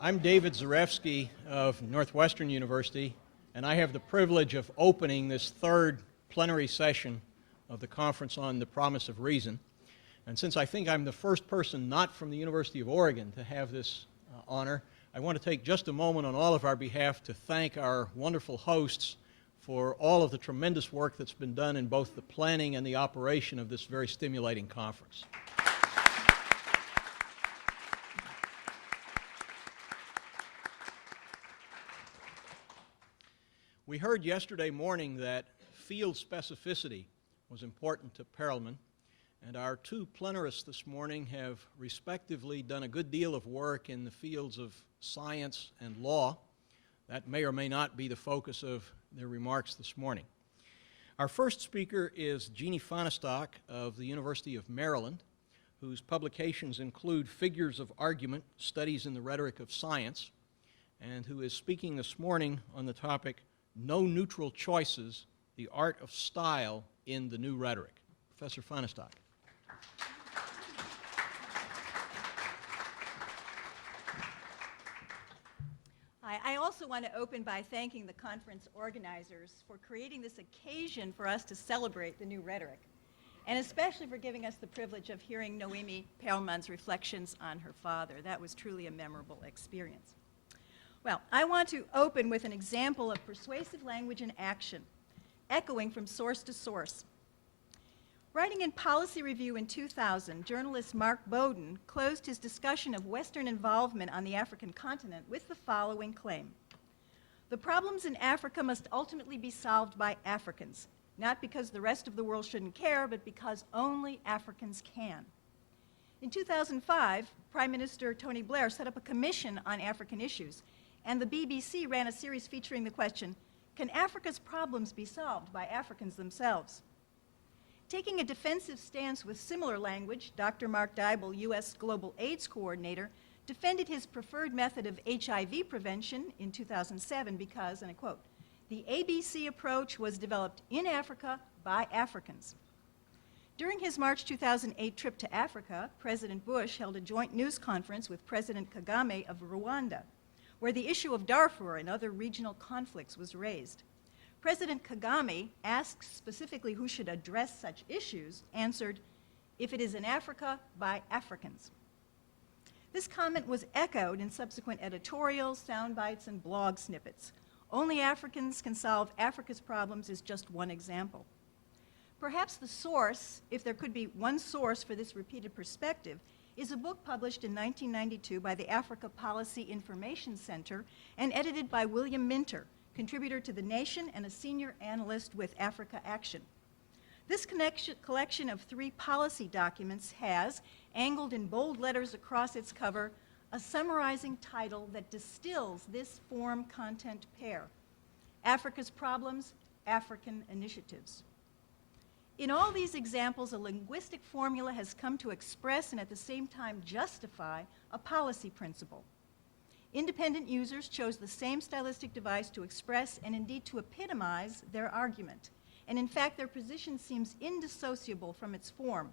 I'm David Zarefsky of Northwestern University, and I have the privilege of opening this third plenary session of the Conference on the Promise of Reason. And since I think I'm the first person not from the University of Oregon to have this honor, I want to take just a moment on all of our behalf to thank our wonderful hosts for all of the tremendous work that's been done in both the planning and the operation of this very stimulating conference. We heard yesterday morning that field specificity was important to Perelman, and our two plenarists this morning have respectively done a good deal of work in the fields of science and law. That may or may not be the focus of their remarks this morning. Our first speaker is Jeanne Fahnestock of the University of Maryland, whose publications include Figures of Argument, Studies in the Rhetoric of Science, and who is speaking this morning on the topic, No Neutral Choices, the Art of Style in the New Rhetoric. Professor Fahnestock. I also want to open by thanking the conference organizers for creating this occasion for us to celebrate the new rhetoric, and especially for giving us the privilege of hearing Noemi Perelman's reflections on her father. That was truly a memorable experience. Well, I want to open with an example of persuasive language in action, echoing from source to source. Writing in Policy Review in 2000, journalist Mark Bowden closed his discussion of Western involvement on the African continent with the following claim. The problems in Africa must ultimately be solved by Africans, not because the rest of the world shouldn't care, but because only Africans can. In 2005, Prime Minister Tony Blair set up a commission on African issues, and the BBC ran a series featuring the question, can Africa's problems be solved by Africans themselves? Taking a defensive stance with similar language, Dr. Mark Dybel, U.S. Global AIDS Coordinator, defended his preferred method of HIV prevention in 2007 because, and I quote, the ABC approach was developed in Africa by Africans. During his March 2008 trip to Africa, President Bush held a joint news conference with President Kagame of Rwanda, where the issue of Darfur and other regional conflicts was raised. President Kagame, asked specifically who should address such issues, answered, if it is in Africa, by Africans. This comment was echoed in subsequent editorials, sound bites, and blog snippets. Only Africans can solve Africa's problems is just one example. Perhaps the source, if there could be one source for this repeated perspective, is a book published in 1992 by the Africa Policy Information Center and edited by William Minter, contributor to The Nation and a senior analyst with Africa Action. This collection of 3 policy documents has, angled in bold letters across its cover, a summarizing title that distills this form-content pair, Africa's Problems, African Initiatives. In all these examples, a linguistic formula has come to express and at the same time justify a policy principle. Independent users chose the same stylistic device to express and indeed to epitomize their argument. And in fact, their position seems indissociable from its form,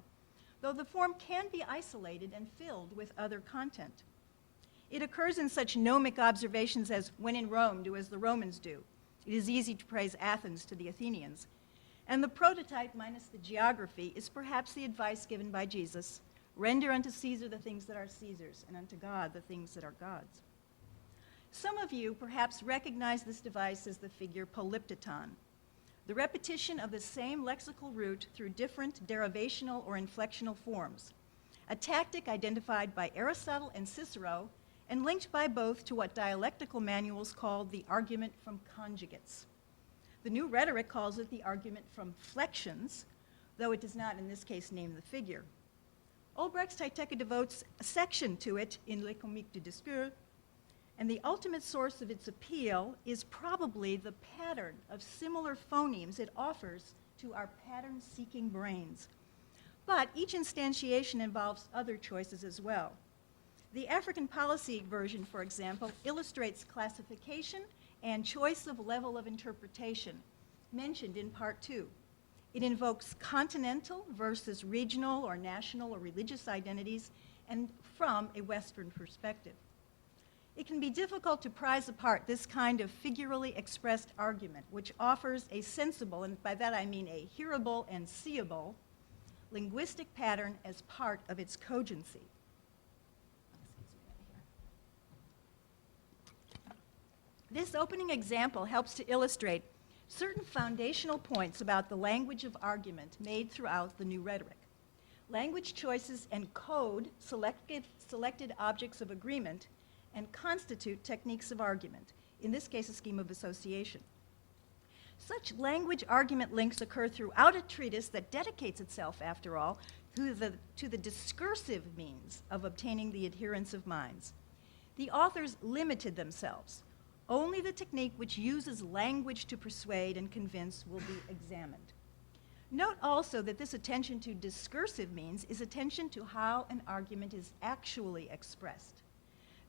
though the form can be isolated and filled with other content. It occurs in such gnomic observations as, when in Rome, do as the Romans do. It is easy to praise Athens to the Athenians. And the prototype, minus the geography, is perhaps the advice given by Jesus, render unto Caesar the things that are Caesar's, and unto God the things that are God's. Some of you perhaps recognize this device as the figure polyptoton, the repetition of the same lexical root through different derivational or inflectional forms, a tactic identified by Aristotle and Cicero and linked by both to what dialectical manuals call the argument from conjugates. The new rhetoric calls it the argument from flexions, though it does not in this case name the figure. Olbrechts-Tyteca devotes a section to it in Les Comiques du Discours, and the ultimate source of its appeal is probably the pattern of similar phonemes it offers to our pattern-seeking brains. But each instantiation involves other choices as well. The African policy version, for example, illustrates classification and choice of level of interpretation, mentioned in Part 2. It invokes continental versus regional or national or religious identities, and from a Western perspective. It it can be difficult to prize apart this kind of figurally expressed argument, which offers a sensible, and by that I mean a hearable and seeable, linguistic pattern as part of its cogency. This opening example helps to illustrate certain foundational points about the language of argument made throughout the new rhetoric. Language choices encode selected objects of agreement and constitute techniques of argument, in this case a scheme of association. Such language argument links occur throughout a treatise that dedicates itself, after all, to the discursive means of obtaining the adherence of minds. The authors limited themselves. Only the technique which uses language to persuade and convince will be examined. Note also that this attention to discursive means is attention to how an argument is actually expressed.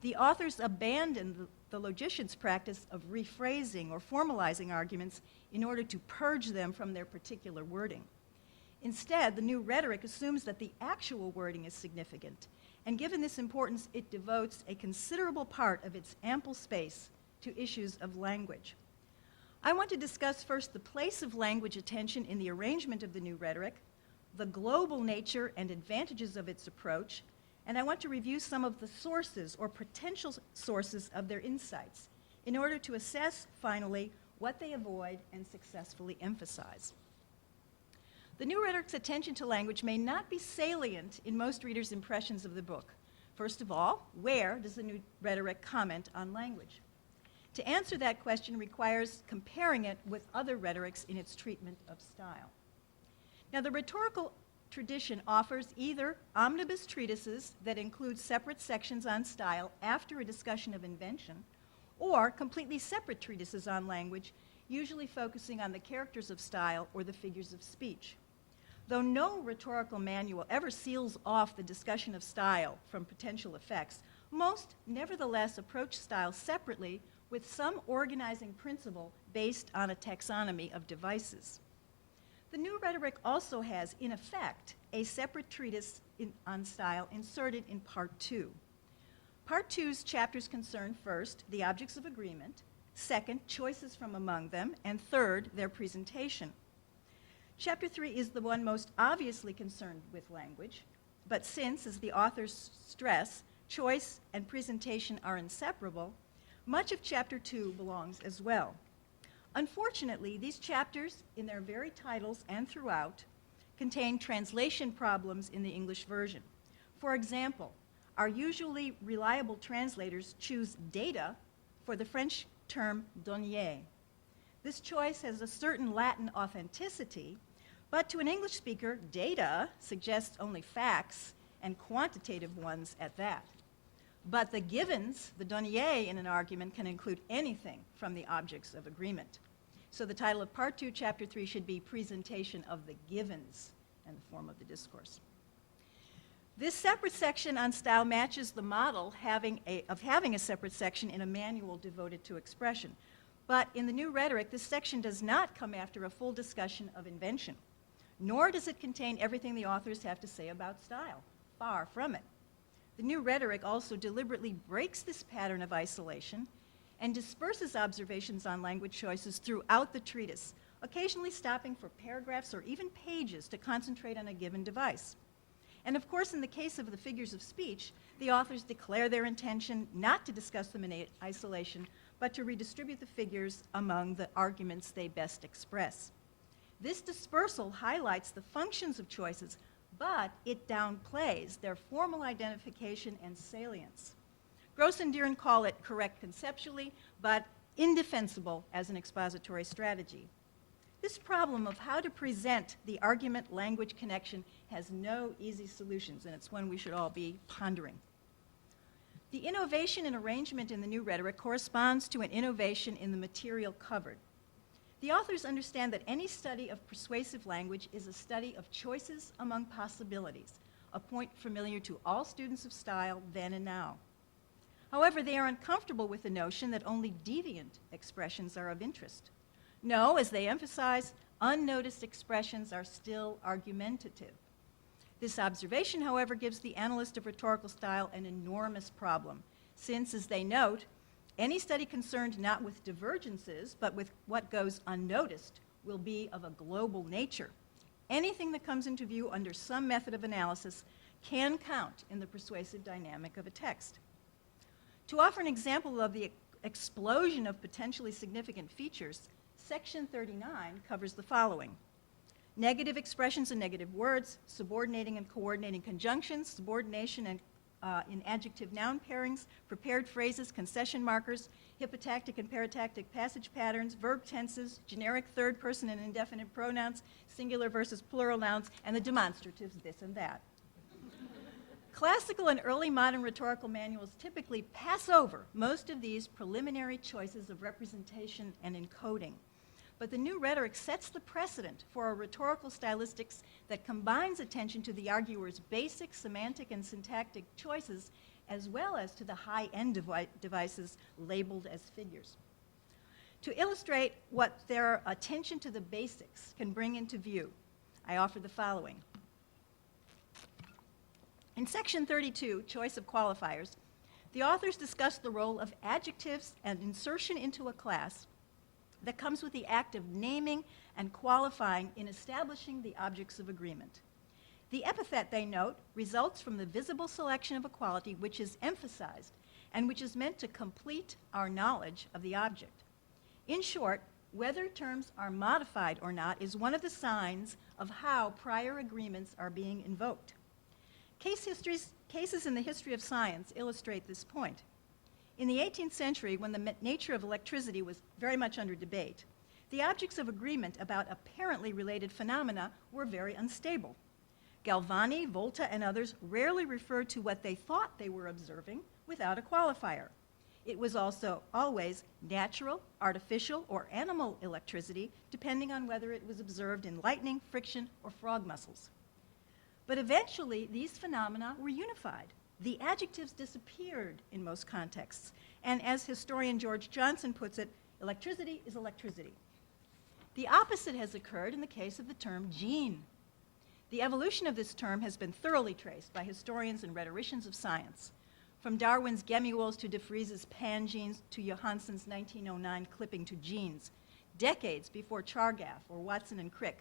The authors abandoned the logician's practice of rephrasing or formalizing arguments in order to purge them from their particular wording. Instead, the new rhetoric assumes that the actual wording is significant, and given this importance, it devotes a considerable part of its ample space to issues of language. I want to discuss first the place of language attention in the arrangement of the new rhetoric, the global nature and advantages of its approach, and I want to review some of the sources or potential sources of their insights in order to assess, finally, what they avoid and successfully emphasize. The new rhetoric's attention to language may not be salient in most readers' impressions of the book. First of all, where does the new rhetoric comment on language? To answer that question requires comparing it with other rhetorics in its treatment of style. Now, the rhetorical tradition offers either omnibus treatises that include separate sections on style after a discussion of invention, or completely separate treatises on language, usually focusing on the characters of style or the figures of speech. Though no rhetorical manual ever seals off the discussion of style from potential effects, most nevertheless approach style separately with some organizing principle based on a taxonomy of devices. The new rhetoric also has, in effect, a separate treatise on style inserted in Part 2. Part 2's chapters concern, first, the objects of agreement, second, choices from among them, and third, their presentation. Chapter 3 is the one most obviously concerned with language, but since, as the authors stress, choice and presentation are inseparable, much of Chapter 2 belongs as well. Unfortunately, these chapters, in their very titles and throughout, contain translation problems in the English version. For example, our usually reliable translators choose data for the French term donner. This choice has a certain Latin authenticity, but to an English speaker, data suggests only facts, and quantitative ones at that. But the givens, the donner in an argument, can include anything from the objects of agreement. So the title of Part 2, Chapter 3 should be Presentation of the Givens and the Form of the Discourse. This separate section on style matches the model of having a separate section in a manual devoted to expression. But in the new rhetoric, this section does not come after a full discussion of invention, nor does it contain everything the authors have to say about style. Far from it. The new rhetoric also deliberately breaks this pattern of isolation and disperses observations on language choices throughout the treatise, occasionally stopping for paragraphs or even pages to concentrate on a given device. And of course, in the case of the figures of speech, the authors declare their intention not to discuss them in isolation, but to redistribute the figures among the arguments they best express. This dispersal highlights the functions of choices, but it downplays their formal identification and salience. Gross and Deeren call it correct conceptually, but indefensible as an expository strategy. This problem of how to present the argument-language connection has no easy solutions, and it's one we should all be pondering. The innovation in arrangement in the new rhetoric corresponds to an innovation in the material covered. The authors understand that any study of persuasive language is a study of choices among possibilities, a point familiar to all students of style then and now. However, they are uncomfortable with the notion that only deviant expressions are of interest. No, as they emphasize, unnoticed expressions are still argumentative. This observation, however, gives the analyst of rhetorical style an enormous problem, since, as they note, any study concerned not with divergences, but with what goes unnoticed will be of a global nature. Anything that comes into view under some method of analysis can count in the persuasive dynamic of a text. To offer an example of the explosion of potentially significant features, Section 39 covers the following: negative expressions and negative words, subordinating and coordinating conjunctions, subordination and in adjective-noun pairings, prepared phrases, concession markers, hypotactic and paratactic passage patterns, verb tenses, generic third person and indefinite pronouns, singular versus plural nouns, and the demonstratives, this and that. Classical and early modern rhetorical manuals typically pass over most of these preliminary choices of representation and encoding. But the new rhetoric sets the precedent for a rhetorical stylistics that combines attention to the arguer's basic semantic and syntactic choices, as well as to the high-end devices labeled as figures. To illustrate what their attention to the basics can bring into view, I offer the following. In Section 32, Choice of Qualifiers, the authors discuss the role of adjectives and insertion into a class that comes with the act of naming and qualifying in establishing the objects of agreement. The epithet, they note, results from the visible selection of a quality which is emphasized and which is meant to complete our knowledge of the object. In short, whether terms are modified or not is one of the signs of how prior agreements are being invoked. Cases in the history of science illustrate this point. In the 18th century, when the nature of electricity was very much under debate, the objects of agreement about apparently related phenomena were very unstable. Galvani, Volta, and others rarely referred to what they thought they were observing without a qualifier. It was also always natural, artificial, or animal electricity, depending on whether it was observed in lightning, friction, or frog muscles. But eventually, these phenomena were unified. The adjectives disappeared in most contexts. And as historian George Johnson puts it, electricity is electricity. The opposite has occurred in the case of the term gene. The evolution of this term has been thoroughly traced by historians and rhetoricians of science. From Darwin's Gemmules to de Vries's pangenes to Johansson's 1909 clipping to genes, decades before Chargaff or Watson and Crick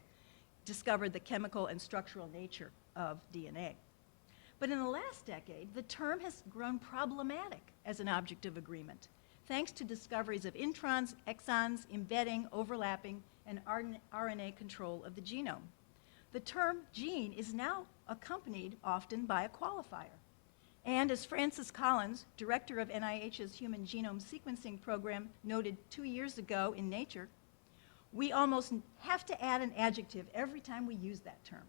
discovered the chemical and structural nature of DNA. But in the last decade, the term has grown problematic as an object of agreement, thanks to discoveries of introns, exons, embedding, overlapping, and RNA control of the genome. The term gene is now accompanied often by a qualifier. And as Francis Collins, director of NIH's Human Genome Sequencing Program, noted 2 years ago in Nature, we almost have to add an adjective every time we use that term.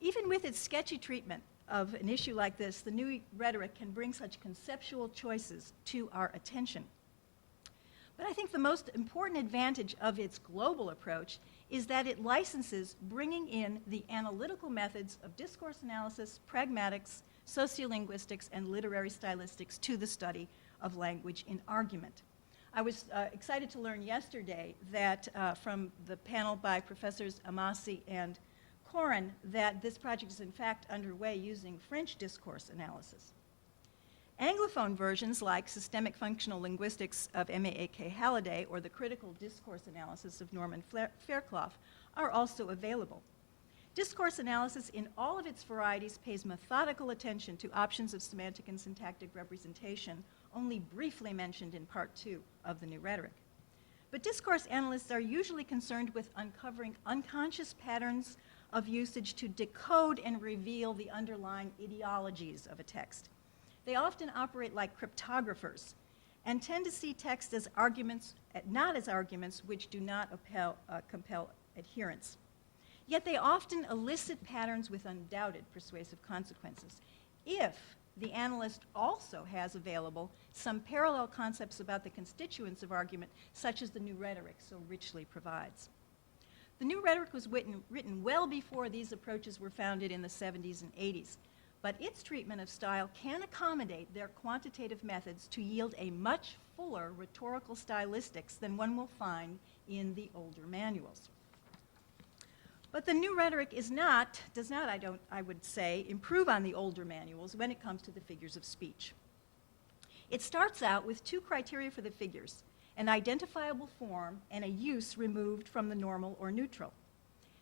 Even with its sketchy treatment of an issue like this, the new rhetoric can bring such conceptual choices to our attention. But I think the most important advantage of its global approach is that it licenses bringing in the analytical methods of discourse analysis, pragmatics, sociolinguistics, and literary stylistics to the study of language in argument. I was excited to learn yesterday that from the panel by Professors Amasi and Corin that this project is in fact underway using French discourse analysis. Anglophone versions like Systemic Functional Linguistics of M.A.A.K. Halliday or the Critical Discourse Analysis of Norman Fairclough are also available. Discourse analysis in all of its varieties pays methodical attention to options of semantic and syntactic representation, only briefly mentioned in Part 2 of the New Rhetoric. But discourse analysts are usually concerned with uncovering unconscious patterns of usage to decode and reveal the underlying ideologies of a text. They often operate like cryptographers and tend to see text as arguments, not as arguments which do not compel adherence. Yet they often elicit patterns with undoubted persuasive consequences if the analyst also has available some parallel concepts about the constituents of argument, such as the New Rhetoric so richly provides. The New Rhetoric was written well before these approaches were founded in the 70s and 80s, but its treatment of style can accommodate their quantitative methods to yield a much fuller rhetorical stylistics than one will find in the older manuals. But the New Rhetoric does not, I would say, improve on the older manuals when it comes to the figures of speech. It starts out with two criteria for the figures: an identifiable form and a use removed from the normal or neutral.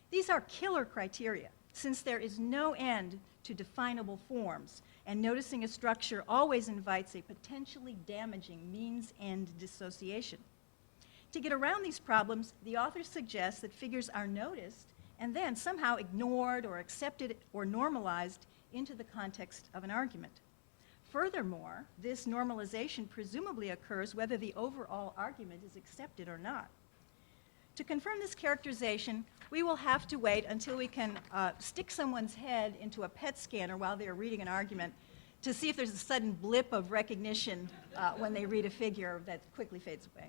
These are killer criteria, since there is no end to definable forms, and noticing a structure always invites a potentially damaging means-end dissociation. To get around these problems, the author suggests that figures are noticed and then somehow ignored or accepted or normalized into the context of an argument. Furthermore, this normalization presumably occurs whether the overall argument is accepted or not. To confirm this characterization, we will have to wait until we can stick someone's head into a PET scanner while they're reading an argument to see if there's a sudden blip of recognition when they read a figure that quickly fades away.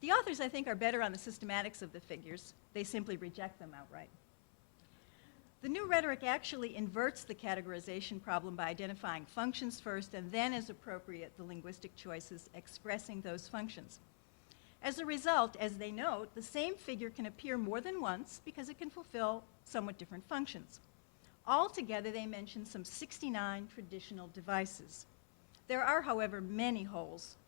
The authors, I think, are better on the systematics of the figures. They simply reject them outright. The new rhetoric actually inverts the categorization problem by identifying functions first and then, as appropriate, the linguistic choices expressing those functions. As a result, as they note, the same figure can appear more than once because it can fulfill somewhat different functions. Altogether, they mention some 69 traditional devices. There are, however, many holes.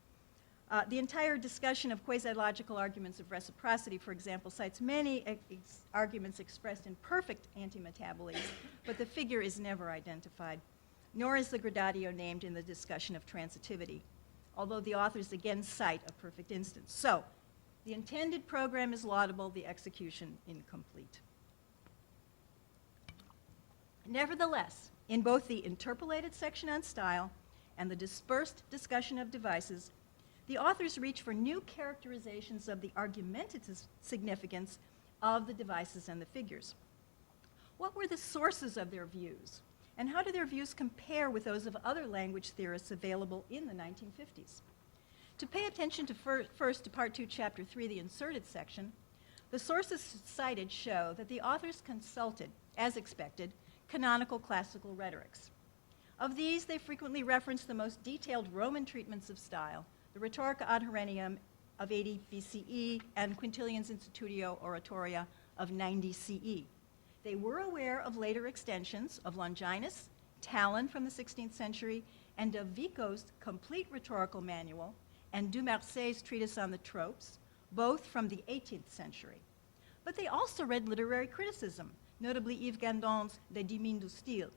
The entire discussion of quasi-logical arguments of reciprocity, for example, cites many arguments expressed in perfect antimetabolism, but the figure is never identified, nor is the gradatio named in the discussion of transitivity, although the authors again cite a perfect instance. So, the intended program is laudable, the execution incomplete. Nevertheless, in both the interpolated section on style and the dispersed discussion of devices, the authors reach for new characterizations of the argumentative significance of the devices and the figures. What were the sources of their views? And how do their views compare with those of other language theorists available in the 1950s? To pay attention to first to Part 2, Chapter 3, the inserted section, the sources cited show that the authors consulted, as expected, canonical classical rhetorics. Of these, they frequently reference the most detailed Roman treatments of style, the Rhetoric ad Herennium of 80 BCE and Quintilian's Institutio Oratoria of 90 CE. They were aware of later extensions of Longinus, Talon from the 16th century, and of Vico's complete rhetorical manual and Dumarsais' treatise on the tropes, both from the 18th century. But they also read literary criticism, notably Yves Gandon's De Dimine du Style,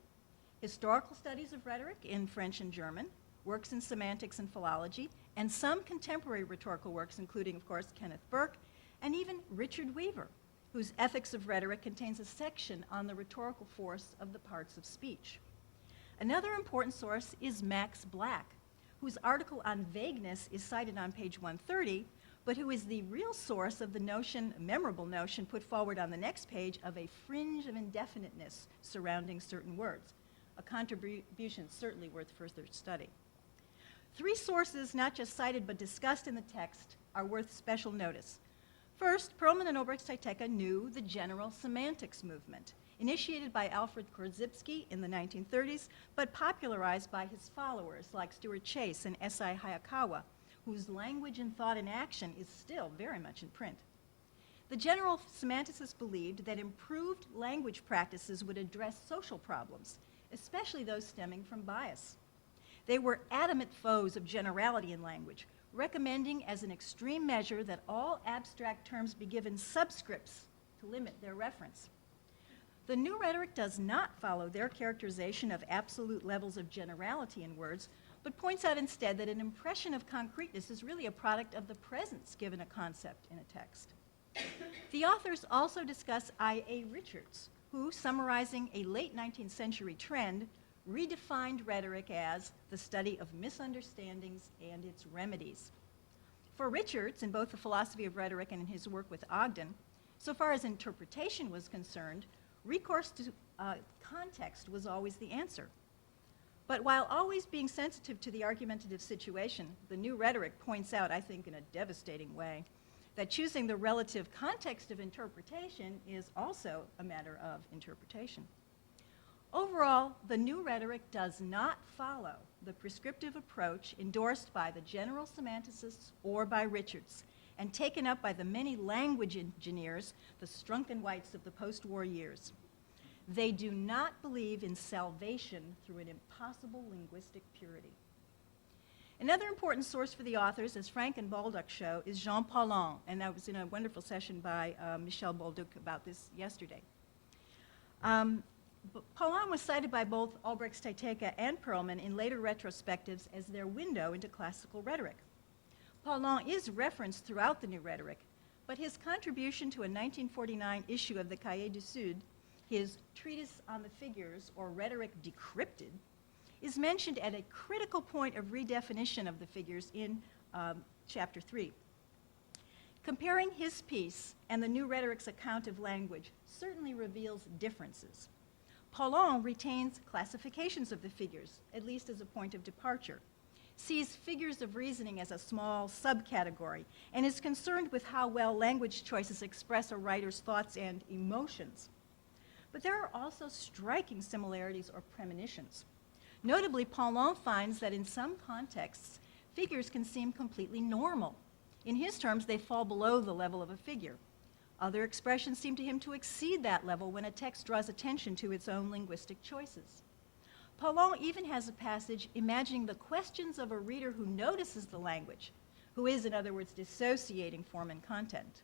historical studies of rhetoric in French and German, works in semantics and philology, and some contemporary rhetorical works, including, of course, Kenneth Burke, and even Richard Weaver, whose Ethics of Rhetoric contains a section on the rhetorical force of the parts of speech. Another important source is Max Black, whose article on vagueness is cited on page 130, but who is the real source of the notion, memorable notion, put forward on the next page of a fringe of indefiniteness surrounding certain words, a contribution certainly worth further study. Three sources, not just cited but discussed in the text, are worth special notice. First, Perelman and Olbrechts-Tyteca knew the general semantics movement, initiated by Alfred Korzybski in the 1930s, but popularized by his followers like Stuart Chase and S.I. Hayakawa, whose language and thought in action is still very much in print. The general semanticists believed that improved language practices would address social problems, especially those stemming from bias. They were adamant foes of generality in language, recommending as an extreme measure that all abstract terms be given subscripts to limit their reference. The new rhetoric does not follow their characterization of absolute levels of generality in words, but points out instead that an impression of concreteness is really a product of the presence given a concept in a text. The authors also discuss I.A. Richards, who, summarizing a late 19th century trend, redefined rhetoric as the study of misunderstandings and its remedies. For Richards, in both the philosophy of rhetoric and in his work with Ogden, so far as interpretation was concerned, recourse to context was always the answer. But while always being sensitive to the argumentative situation, the new rhetoric points out, I think in a devastating way, that choosing the relative context of interpretation is also a matter of interpretation. Overall, the new rhetoric does not follow the prescriptive approach endorsed by the general semanticists or by Richards, and taken up by the many language engineers, the Strunkenweights of the post-war years. They do not believe in salvation through an impossible linguistic purity. Another important source for the authors, as Frank and Baldock show, is Jean Paulhan, and I was in a wonderful session by Michel Baldock about this yesterday. Paulhan was cited by both Olbrechts-Tyteca and Perelman in later retrospectives as their window into classical rhetoric. Paulhan is referenced throughout the New Rhetoric, but his contribution to a 1949 issue of the Cahiers du Sud, his Treatise on the Figures, or Rhetoric Decrypted, is mentioned at a critical point of redefinition of the figures in Chapter 3. Comparing his piece and the New Rhetoric's account of language certainly reveals differences. Paulhan retains classifications of the figures, at least as a point of departure, sees figures of reasoning as a small subcategory, and is concerned with how well language choices express a writer's thoughts and emotions. But there are also striking similarities or premonitions. Notably, Paulhan finds that in some contexts, figures can seem completely normal. In his terms, they fall below the level of a figure. Other expressions seem to him to exceed that level when a text draws attention to its own linguistic choices. Paulhan even has a passage imagining the questions of a reader who notices the language, who is, in other words, dissociating form and content.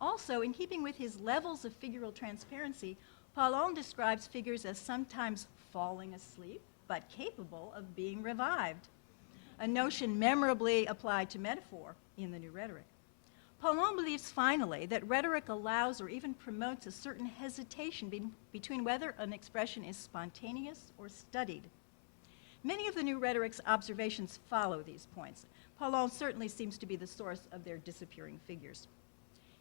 Also, in keeping with his levels of figural transparency, Paulhan describes figures as sometimes falling asleep, but capable of being revived, a notion memorably applied to metaphor in the New Rhetoric. Paulhan believes, finally, that rhetoric allows or even promotes a certain hesitation between whether an expression is spontaneous or studied. Many of the New Rhetoric's observations follow these points. Paulhan certainly seems to be the source of their disappearing figures.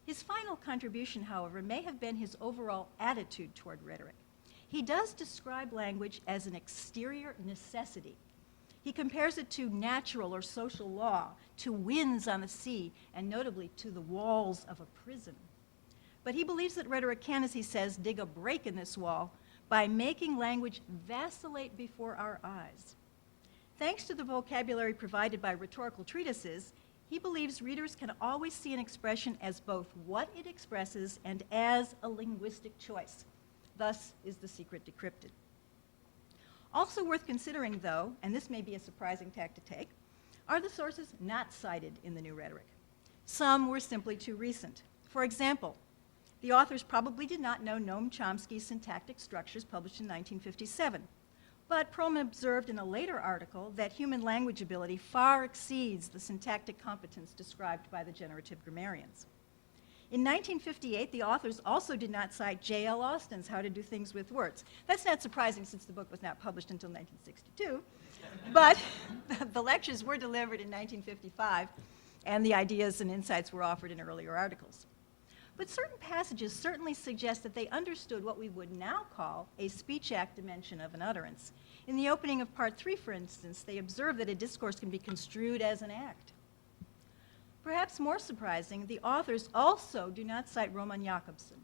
His final contribution, however, may have been his overall attitude toward rhetoric. He does describe language as an exterior necessity. He compares it to natural or social law, to winds on the sea, and notably to the walls of a prison. But he believes that rhetoric can, as he says, dig a break in this wall by making language vacillate before our eyes. Thanks to the vocabulary provided by rhetorical treatises, he believes readers can always see an expression as both what it expresses and as a linguistic choice. Thus is the secret decrypted. Also worth considering, though, and this may be a surprising tack to take, are the sources not cited in the New Rhetoric. Some were simply too recent. For example, the authors probably did not know Noam Chomsky's syntactic structures published in 1957. But Perelman observed in a later article that human language ability far exceeds the syntactic competence described by the generative grammarians. In 1958, the authors also did not cite J.L. Austin's How to Do Things with Words. That's not surprising since the book was not published until 1962, but the lectures were delivered in 1955, and the ideas and insights were offered in earlier articles. But certain passages certainly suggest that they understood what we would now call a speech act dimension of an utterance. In the opening of Part 3, for instance, they observe that a discourse can be construed as an act. Perhaps more surprising, the authors also do not cite Roman Jakobson,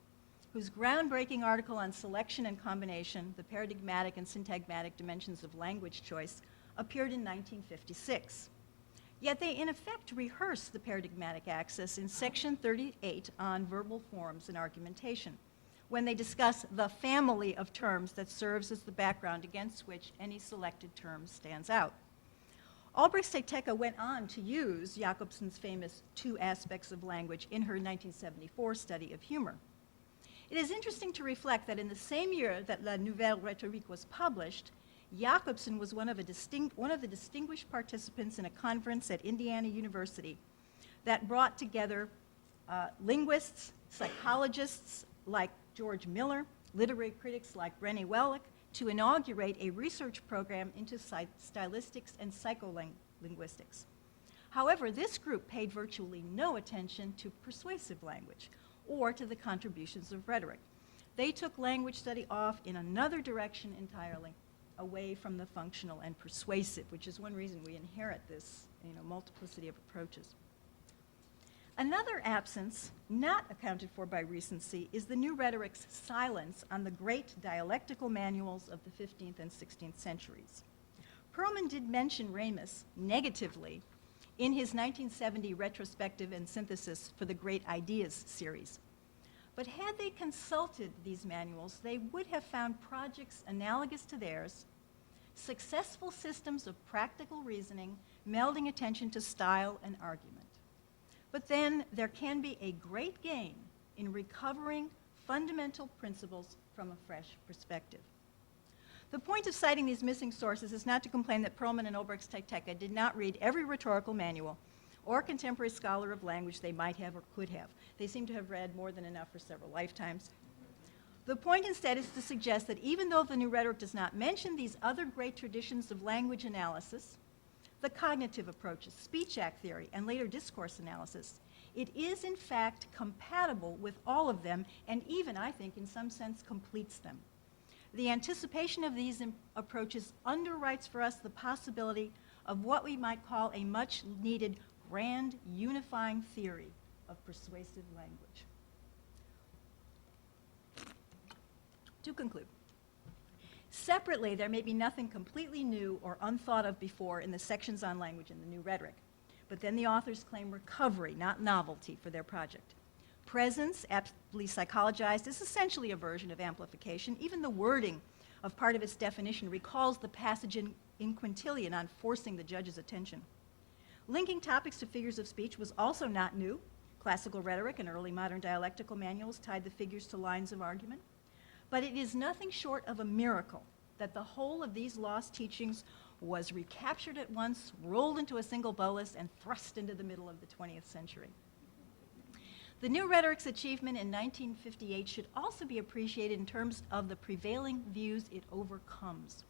whose groundbreaking article on selection and combination, the paradigmatic and syntagmatic dimensions of language choice, appeared in 1956. Yet they, in effect, rehearse the paradigmatic axis in section 38 on verbal forms and argumentation, when they discuss the family of terms that serves as the background against which any selected term stands out. Olbrechts-Tyteca went on to use Jakobson's famous two aspects of language in her 1974 study of humor. It is interesting to reflect that in the same year that La Nouvelle Rhétorique was published, Jakobson was one of the distinguished participants in a conference at Indiana University that brought together linguists, psychologists like George Miller, literary critics like Brené Wellick, to inaugurate a research program into stylistics and psycholinguistics. However, this group paid virtually no attention to persuasive language or to the contributions of rhetoric. They took language study off in another direction entirely, away from the functional and persuasive, which is one reason we inherit this multiplicity of approaches. Another absence, not accounted for by recency, is the New Rhetoric's silence on the great dialectical manuals of the 15th and 16th centuries. Perelman did mention Ramus negatively in his 1970 retrospective and synthesis for the Great Ideas series. But had they consulted these manuals, they would have found projects analogous to theirs, successful systems of practical reasoning melding attention to style and argument. But then there can be a great gain in recovering fundamental principles from a fresh perspective. The point of citing these missing sources is not to complain that Perelman and Olbrechts-Tyteca did not read every rhetorical manual or contemporary scholar of language they might have or could have. They seem to have read more than enough for several lifetimes. The point instead is to suggest that even though the New Rhetoric does not mention these other great traditions of language analysis, the cognitive approaches, speech act theory, and later discourse analysis, it is in fact compatible with all of them, and even, I think, in some sense completes them. The anticipation of these approaches underwrites for us the possibility of what we might call a much needed grand unifying theory of persuasive language. To conclude, separately, there may be nothing completely new or unthought of before in the sections on language in the New Rhetoric, but then the authors claim recovery, not novelty, for their project. Presence, aptly psychologized, is essentially a version of amplification. Even the wording of part of its definition recalls the passage in Quintilian on forcing the judge's attention. Linking topics to figures of speech was also not new. Classical rhetoric and early modern dialectical manuals tied the figures to lines of argument. But it is nothing short of a miracle that the whole of these lost teachings was recaptured at once, rolled into a single bolus, and thrust into the middle of the 20th century. The New Rhetoric's achievement in 1958 should also be appreciated in terms of the prevailing views it overcomes.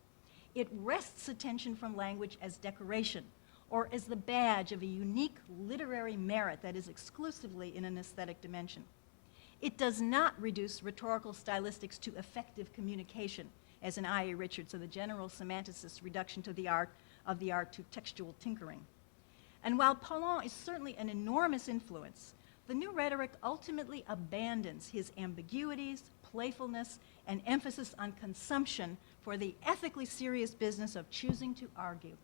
It wrests attention from language as decoration, or as the badge of a unique literary merit that is exclusively in an aesthetic dimension. It does not reduce rhetorical stylistics to effective communication, as in I.A. Richards or the general semanticist reduction to the art to textual tinkering. And while Perelman is certainly an enormous influence, the New Rhetoric ultimately abandons his ambiguities, playfulness, and emphasis on consumption for the ethically serious business of choosing to argue.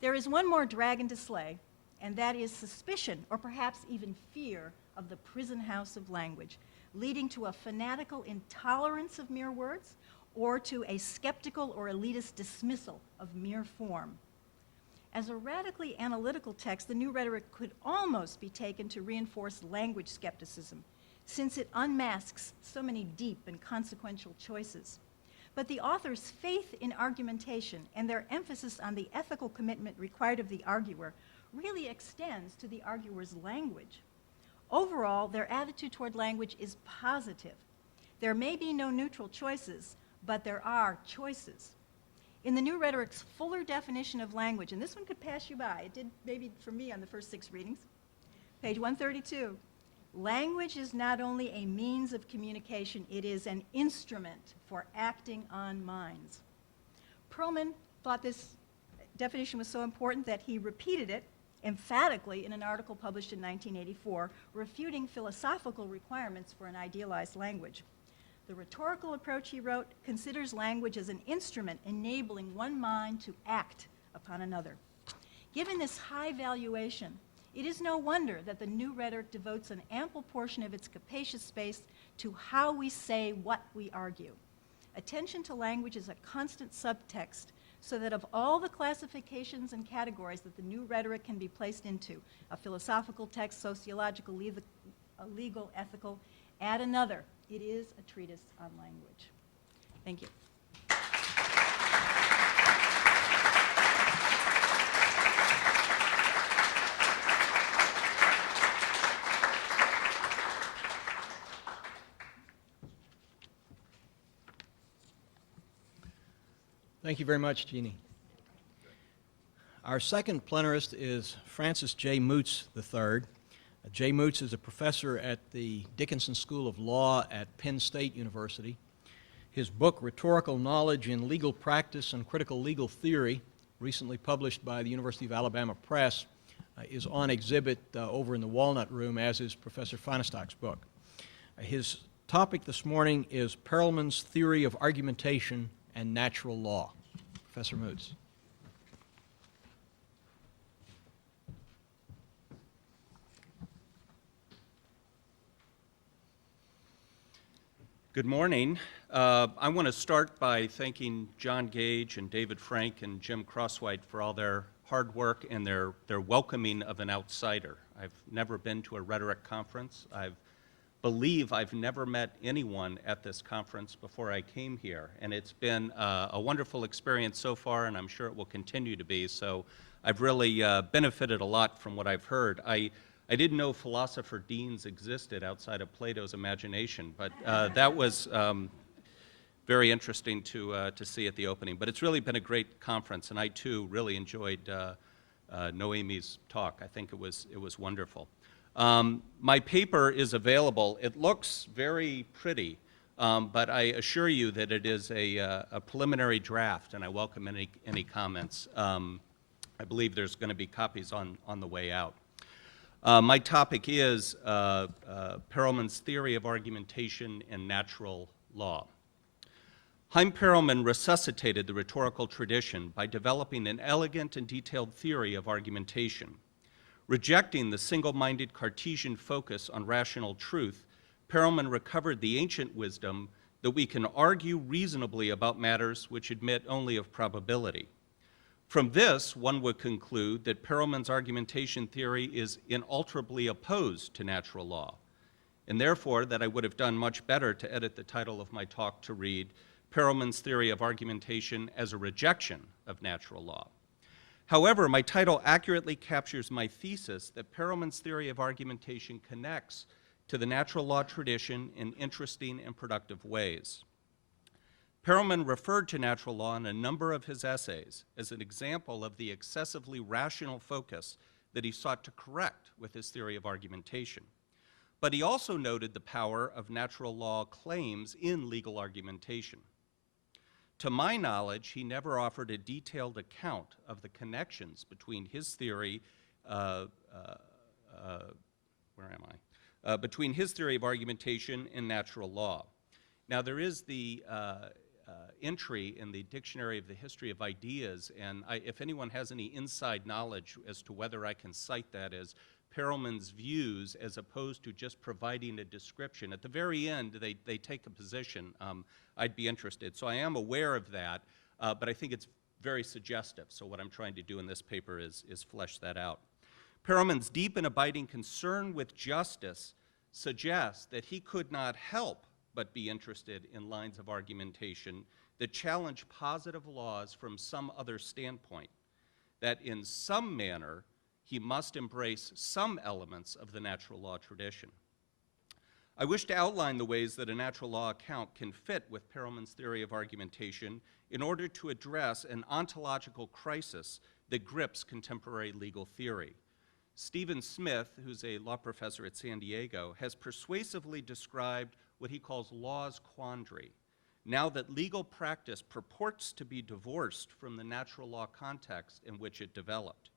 There is one more dragon to slay, and that is suspicion, or perhaps even fear, of the prison house of language, leading to a fanatical intolerance of mere words, or to a skeptical or elitist dismissal of mere form. As a radically analytical text, the New Rhetoric could almost be taken to reinforce language skepticism, since it unmasks so many deep and consequential choices. But the author's faith in argumentation and their emphasis on the ethical commitment required of the arguer really extends to the arguer's language. Overall, their attitude toward language is positive. There may be no neutral choices, but there are choices. In the New Rhetoric's fuller definition of language, and this one could pass you by, it did maybe for me on the first 6 readings, page 132, language is not only a means of communication, it is an instrument for acting on minds. Perelman thought this definition was so important that he repeated it emphatically in an article published in 1984, refuting philosophical requirements for an idealized language. The rhetorical approach, he wrote, considers language as an instrument enabling one mind to act upon another. Given this high valuation, it is no wonder that the New Rhetoric devotes an ample portion of its capacious space to how we say what we argue. Attention to language is a constant subtext, so that of all the classifications and categories that the New Rhetoric can be placed into, a philosophical text, sociological, legal, ethical, add another, it is a treatise on language. Thank you. Thank you very much, Jeanne. Our second plenarist is Francis J. Mootz III. J. Mootz is a professor at the Dickinson School of Law at Penn State University. His book, Rhetorical Knowledge in Legal Practice and Critical Legal Theory, recently published by the University of Alabama Press, is on exhibit over in the Walnut Room, as is Professor Fahnestock's book. His topic this morning is Perelman's Theory of Argumentation and Natural Law. Professor Mootz. Good morning. I want to start by thanking John Gage and David Frank and Jim Crosswhite for all their hard work and their welcoming of an outsider. I've never been to a rhetoric conference. I believe I've never met anyone at this conference before I came here, and it's been a wonderful experience so far, and I'm sure it will continue to be. So I've really benefited a lot from what I've heard. I didn't know philosopher deans existed outside of Plato's imagination, but that was very interesting to see at the opening. But it's really been a great conference, and I too really enjoyed Noémie's talk. I think it was wonderful. My paper is available. It looks very pretty, but I assure you that it is a preliminary draft, and I welcome any comments. I believe there's going to be copies on the way out. My topic is Perelman's theory of argumentation and natural law. Chaim Perelman resuscitated the rhetorical tradition by developing an elegant and detailed theory of argumentation. Rejecting the single-minded Cartesian focus on rational truth, Perelman recovered the ancient wisdom that we can argue reasonably about matters which admit only of probability. From this, one would conclude that Perelman's argumentation theory is inalterably opposed to natural law, and therefore that I would have done much better to edit the title of my talk to read Perelman's theory of argumentation as a rejection of natural law. However, my title accurately captures my thesis that Perelman's theory of argumentation connects to the natural law tradition in interesting and productive ways. Perelman referred to natural law in a number of his essays as an example of the excessively rational focus that he sought to correct with his theory of argumentation. But he also noted the power of natural law claims in legal argumentation. To my knowledge, he never offered a detailed account of the connections between his theory, between his theory of argumentation and natural law. Now, there is the entry in the Dictionary of the History of Ideas, and if anyone has any inside knowledge as to whether I can cite that as Perelman's views as opposed to just providing a description, at the very end they take a position. I'd be interested. So I am aware of that, but I think it's very suggestive. So what I'm trying to do in this paper is flesh that out. Perelman's deep and abiding concern with justice suggests that he could not help but be interested in lines of argumentation that challenge positive laws from some other standpoint, that in some manner he must embrace some elements of the natural law tradition. I wish to outline the ways that a natural law account can fit with Perelman's theory of argumentation in order to address an ontological crisis that grips contemporary legal theory. Stephen Smith, who's a law professor at San Diego, has persuasively described what he calls law's quandary, now that legal practice purports to be divorced from the natural law context in which it developed.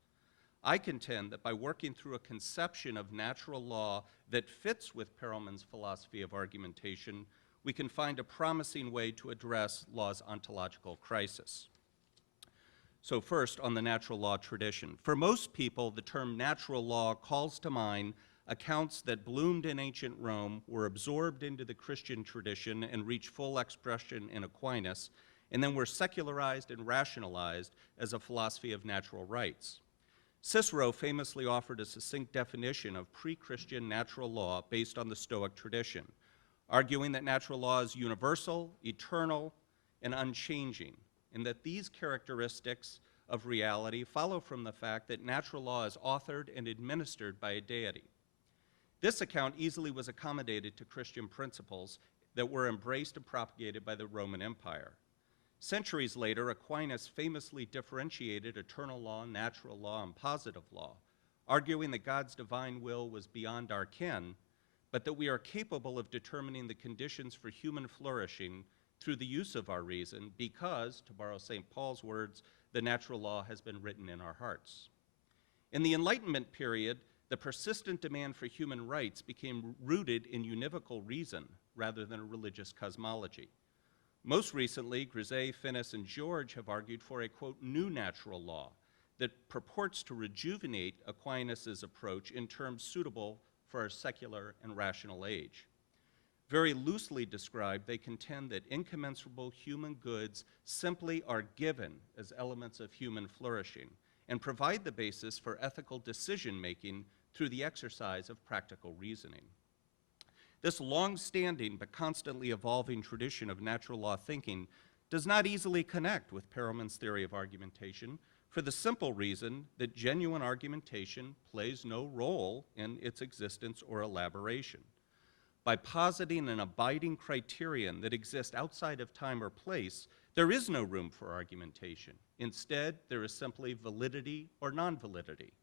I contend that by working through a conception of natural law that fits with Perelman's philosophy of argumentation, we can find a promising way to address law's ontological crisis. So first, on the natural law tradition. For most people, the term natural law calls to mind accounts that bloomed in ancient Rome, were absorbed into the Christian tradition and reached full expression in Aquinas, and then were secularized and rationalized as a philosophy of natural rights. Cicero famously offered a succinct definition of pre-Christian natural law based on the Stoic tradition, arguing that natural law is universal, eternal, and unchanging, and that these characteristics of reality follow from the fact that natural law is authored and administered by a deity. This account easily was accommodated to Christian principles that were embraced and propagated by the Roman Empire. Centuries later, Aquinas famously differentiated eternal law, natural law, and positive law, arguing that God's divine will was beyond our ken, but that we are capable of determining the conditions for human flourishing through the use of our reason because, to borrow St. Paul's words, the natural law has been written in our hearts. In the Enlightenment period, the persistent demand for human rights became rooted in univocal reason rather than a religious cosmology. Most recently, Grisey, Finnis, and George have argued for a, quote, new natural law that purports to rejuvenate Aquinas' approach in terms suitable for our secular and rational age. Very loosely described, they contend that incommensurable human goods simply are given as elements of human flourishing, and provide the basis for ethical decision-making through the exercise of practical reasoning. This long-standing but constantly evolving tradition of natural law thinking does not easily connect with Perelman's theory of argumentation for the simple reason that genuine argumentation plays no role in its existence or elaboration. By positing an abiding criterion that exists outside of time or place, there is no room for argumentation. Instead, there is simply validity or non-validity.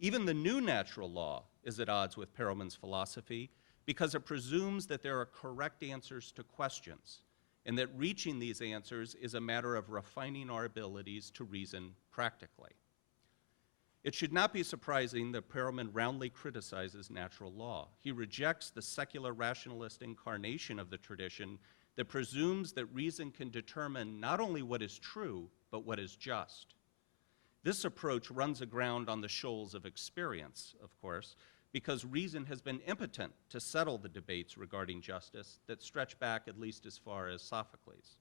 Even the new natural law is at odds with Perelman's philosophy because it presumes that there are correct answers to questions, and that reaching these answers is a matter of refining our abilities to reason practically. It should not be surprising that Perelman roundly criticizes natural law. He rejects the secular rationalist incarnation of the tradition that presumes that reason can determine not only what is true, but what is just. This approach runs aground on the shoals of experience, of course, because reason has been impotent to settle the debates regarding justice that stretch back at least as far as Sophocles.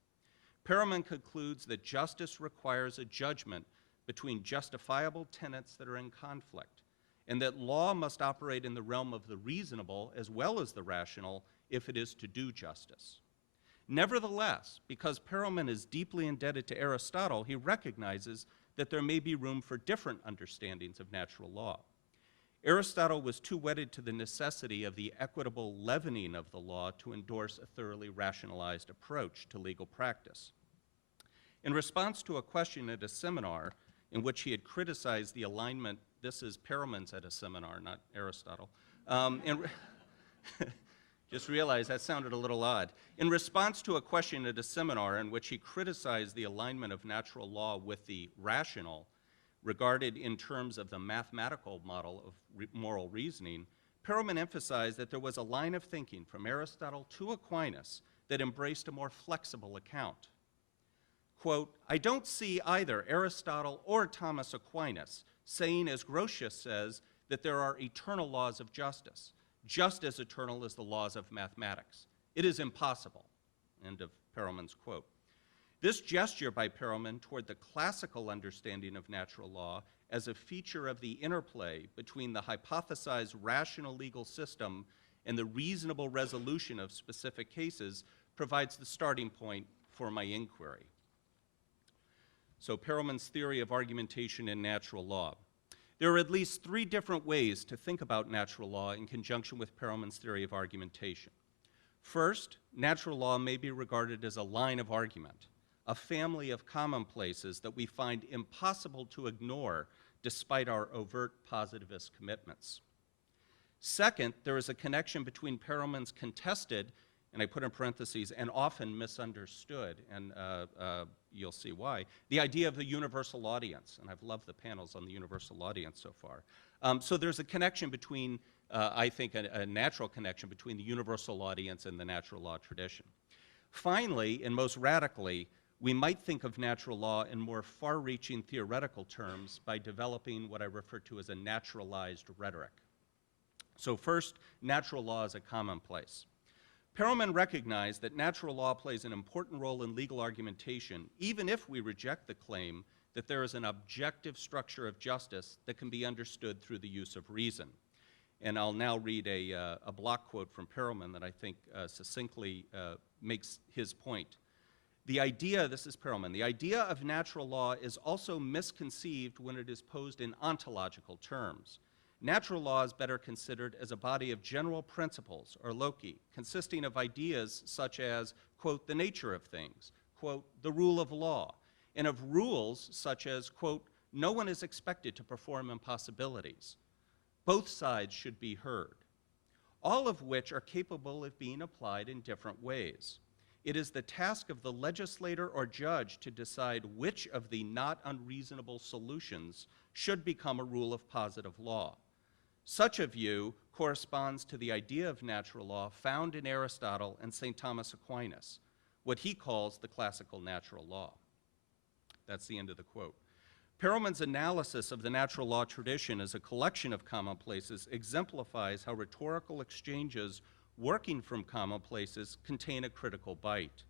Perelman concludes that justice requires a judgment between justifiable tenets that are in conflict, and that law must operate in the realm of the reasonable as well as the rational if it is to do justice. Nevertheless, because Perelman is deeply indebted to Aristotle, he recognizes that there may be room for different understandings of natural law. Aristotle was too wedded to the necessity of the equitable leavening of the law to endorse a thoroughly rationalized approach to legal practice. In response to a question at a seminar in which he had criticized the alignment, this is Perelman's at a seminar, not Aristotle, just realized that sounded a little odd. In response to a question at a seminar in which he criticized the alignment of natural law with the rational, regarded in terms of the mathematical model of moral reasoning, Perelman emphasized that there was a line of thinking from Aristotle to Aquinas that embraced a more flexible account. Quote, "I don't see either Aristotle or Thomas Aquinas saying, as Grotius says, that there are eternal laws of justice, just as eternal as the laws of mathematics. It is impossible." End of Perelman's quote. This gesture by Perelman toward the classical understanding of natural law as a feature of the interplay between the hypothesized rational legal system and the reasonable resolution of specific cases provides the starting point for my inquiry. So Perelman's theory of argumentation in natural law. There are at least three different ways to think about natural law in conjunction with Perelman's theory of argumentation. First, natural law may be regarded as a line of argument, a family of commonplaces that we find impossible to ignore despite our overt positivist commitments. Second, there is a connection between Perelman's contested, and I put in parentheses, and often misunderstood, and you'll see why, the idea of the universal audience, and I've loved the panels on the universal audience so far. So there's a connection between, I think, a natural connection between the universal audience and the natural law tradition. Finally, and most radically, we might think of natural law in more far-reaching theoretical terms by developing what I refer to as a naturalized rhetoric. So first, natural law is a commonplace. Perelman recognized that natural law plays an important role in legal argumentation, even if we reject the claim that there is an objective structure of justice that can be understood through the use of reason. And I'll now read a block quote from Perelman that I think succinctly makes his point. The idea, this is Perelman, the idea of natural law is also misconceived when it is posed in ontological terms. Natural law is better considered as a body of general principles, or loci, consisting of ideas such as, quote, the nature of things, quote, the rule of law, and of rules such as, quote, no one is expected to perform impossibilities. Both sides should be heard, all of which are capable of being applied in different ways. It is the task of the legislator or judge to decide which of the not unreasonable solutions should become a rule of positive law. Such a view corresponds to the idea of natural law found in Aristotle and St. Thomas Aquinas, what he calls the classical natural law. That's the end of the quote. Perelman's analysis of the natural law tradition as a collection of commonplaces exemplifies how rhetorical exchanges working from commonplaces contain a critical bite.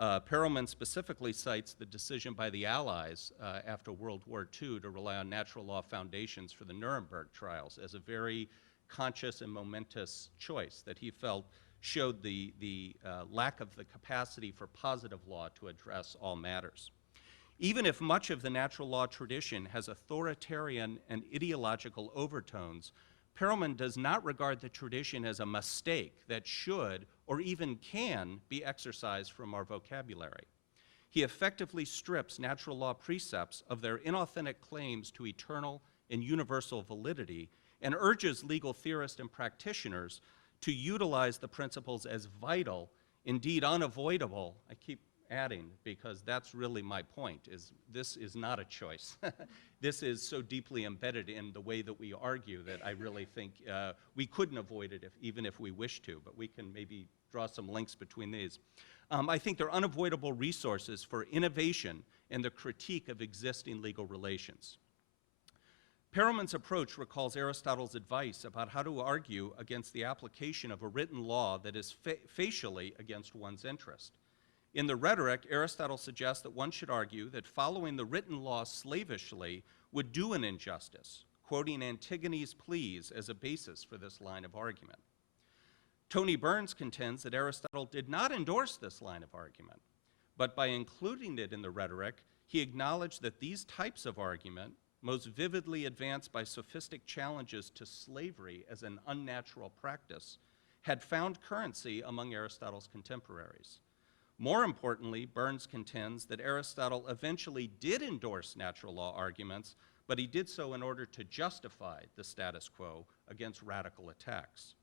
Perelman specifically cites the decision by the Allies after World War II to rely on natural law foundations for the Nuremberg trials as a very conscious and momentous choice that he felt showed the lack of the capacity for positive law to address all matters. Even if much of the natural law tradition has authoritarian and ideological overtones, Perelman does not regard the tradition as a mistake that should or even can be exercised from our vocabulary. He effectively strips natural law precepts of their inauthentic claims to eternal and universal validity and urges legal theorists and practitioners to utilize the principles as vital, indeed unavoidable. I keep adding because that's really my point, is this is not a choice. This is so deeply embedded in the way that we argue that I really think we couldn't avoid it even if we wished to, but we can maybe draw some links between these. I think they're unavoidable resources for innovation and the critique of existing legal relations. Perelman's approach recalls Aristotle's advice about how to argue against the application of a written law that is facially against one's interest. In the Rhetoric, Aristotle suggests that one should argue that following the written law slavishly would do an injustice, quoting Antigone's pleas as a basis for this line of argument. Tony Burns contends that Aristotle did not endorse this line of argument, but by including it in the Rhetoric, he acknowledged that these types of argument, most vividly advanced by sophistic challenges to slavery as an unnatural practice, had found currency among Aristotle's contemporaries. More importantly, Burns contends that Aristotle eventually did endorse natural law arguments, but he did so in order to justify the status quo against radical attacks.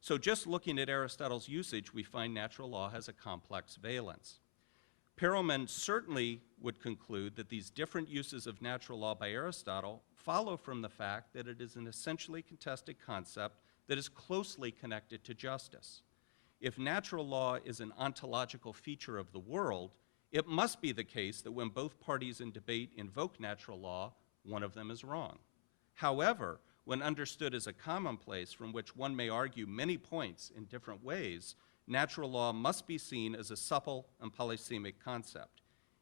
So just looking at Aristotle's usage, we find natural law has a complex valence. Perelman certainly would conclude that these different uses of natural law by Aristotle follow from the fact that it is an essentially contested concept that is closely connected to justice. If natural law is an ontological feature of the world, it must be the case that when both parties in debate invoke natural law, one of them is wrong. However, when understood as a commonplace from which one may argue many points in different ways, natural law must be seen as a supple and polysemic concept.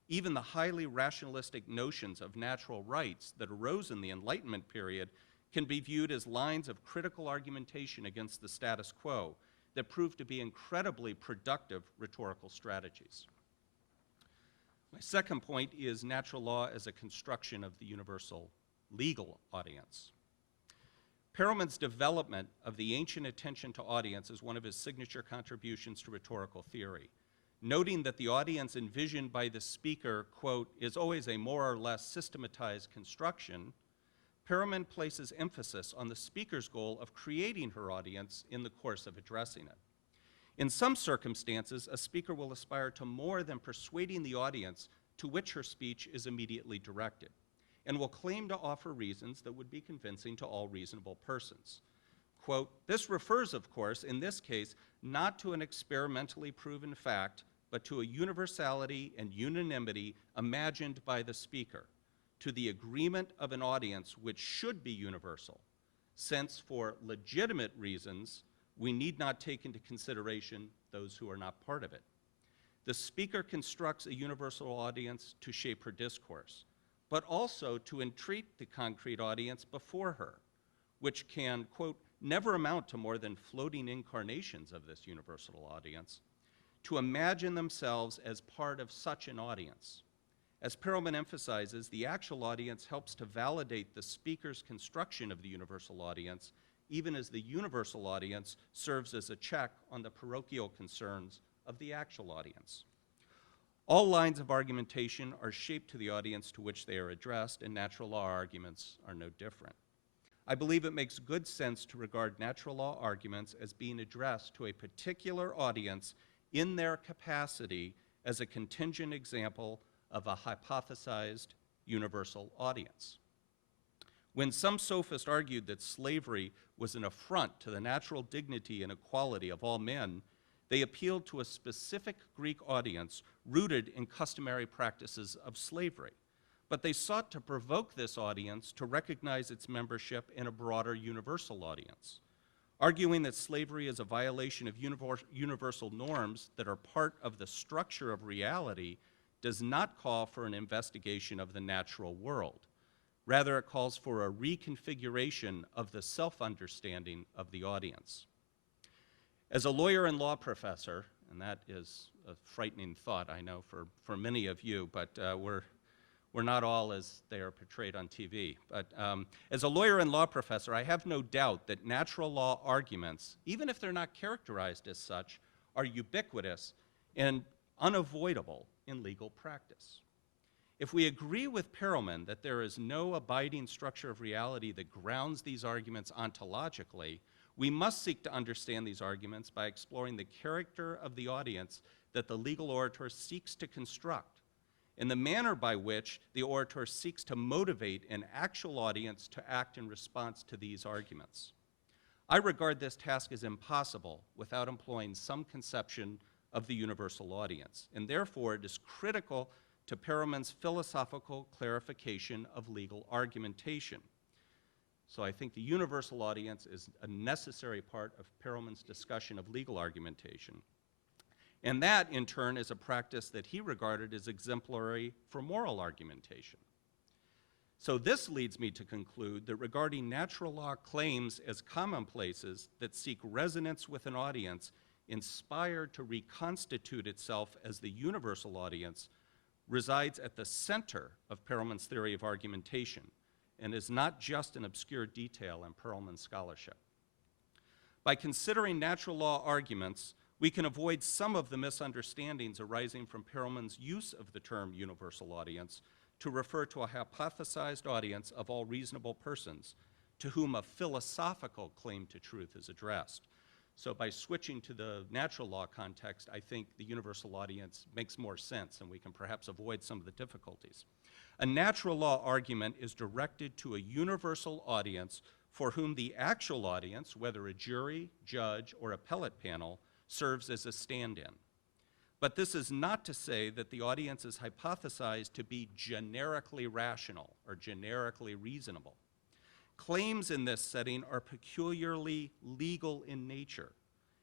Even the highly rationalistic notions of natural rights that arose in the Enlightenment period can be viewed as lines of critical argumentation against the status quo that proved to be incredibly productive rhetorical strategies. My second point is natural law as a construction of the universal legal audience. Perelman's development of the ancient attention to audience is one of his signature contributions to rhetorical theory. Noting that the audience envisioned by the speaker, quote, is always a more or less systematized construction, Perelman places emphasis on the speaker's goal of creating her audience in the course of addressing it. In some circumstances, a speaker will aspire to more than persuading the audience to which her speech is immediately directed, and will claim to offer reasons that would be convincing to all reasonable persons. Quote, this refers, of course, in this case, not to an experimentally proven fact, but to a universality and unanimity imagined by the speaker, to the agreement of an audience which should be universal, since for legitimate reasons, we need not take into consideration those who are not part of it. The speaker constructs a universal audience to shape her discourse, but also to entreat the concrete audience before her, which can, quote, never amount to more than floating incarnations of this universal audience, to imagine themselves as part of such an audience. As Perelman emphasizes, the actual audience helps to validate the speaker's construction of the universal audience, even as the universal audience serves as a check on the parochial concerns of the actual audience. All lines of argumentation are shaped to the audience to which they are addressed, and natural law arguments are no different. I believe it makes good sense to regard natural law arguments as being addressed to a particular audience in their capacity as a contingent example of a hypothesized universal audience. When some sophists argued that slavery was an affront to the natural dignity and equality of all men, they appealed to a specific Greek audience rooted in customary practices of slavery, but they sought to provoke this audience to recognize its membership in a broader universal audience. Arguing that slavery is a violation of universal norms that are part of the structure of reality does not call for an investigation of the natural world. Rather, it calls for a reconfiguration of the self-understanding of the audience. As a lawyer and law professor, and that is a frightening thought, I know, for many of you, but we're not all as they are portrayed on TV. But as a lawyer and law professor, I have no doubt that natural law arguments, even if they're not characterized as such, are ubiquitous and unavoidable in legal practice. If we agree with Perelman that there is no abiding structure of reality that grounds these arguments ontologically, we must seek to understand these arguments by exploring the character of the audience that the legal orator seeks to construct, and the manner by which the orator seeks to motivate an actual audience to act in response to these arguments. I regard this task as impossible without employing some conception of the universal audience, and therefore it is critical to Perelman's philosophical clarification of legal argumentation. So I think the universal audience is a necessary part of Perelman's discussion of legal argumentation. And that, in turn, is a practice that he regarded as exemplary for moral argumentation. So this leads me to conclude that regarding natural law claims as commonplaces that seek resonance with an audience inspired to reconstitute itself as the universal audience resides at the center of Perelman's theory of argumentation and is not just an obscure detail in Perelman's scholarship. By considering natural law arguments, we can avoid some of the misunderstandings arising from Perelman's use of the term universal audience to refer to a hypothesized audience of all reasonable persons to whom a philosophical claim to truth is addressed. So by switching to the natural law context, I think the universal audience makes more sense and we can perhaps avoid some of the difficulties. A natural law argument is directed to a universal audience for whom the actual audience, whether a jury, judge, or appellate panel, serves as a stand-in. But this is not to say that the audience is hypothesized to be generically rational or generically reasonable. Claims in this setting are peculiarly legal in nature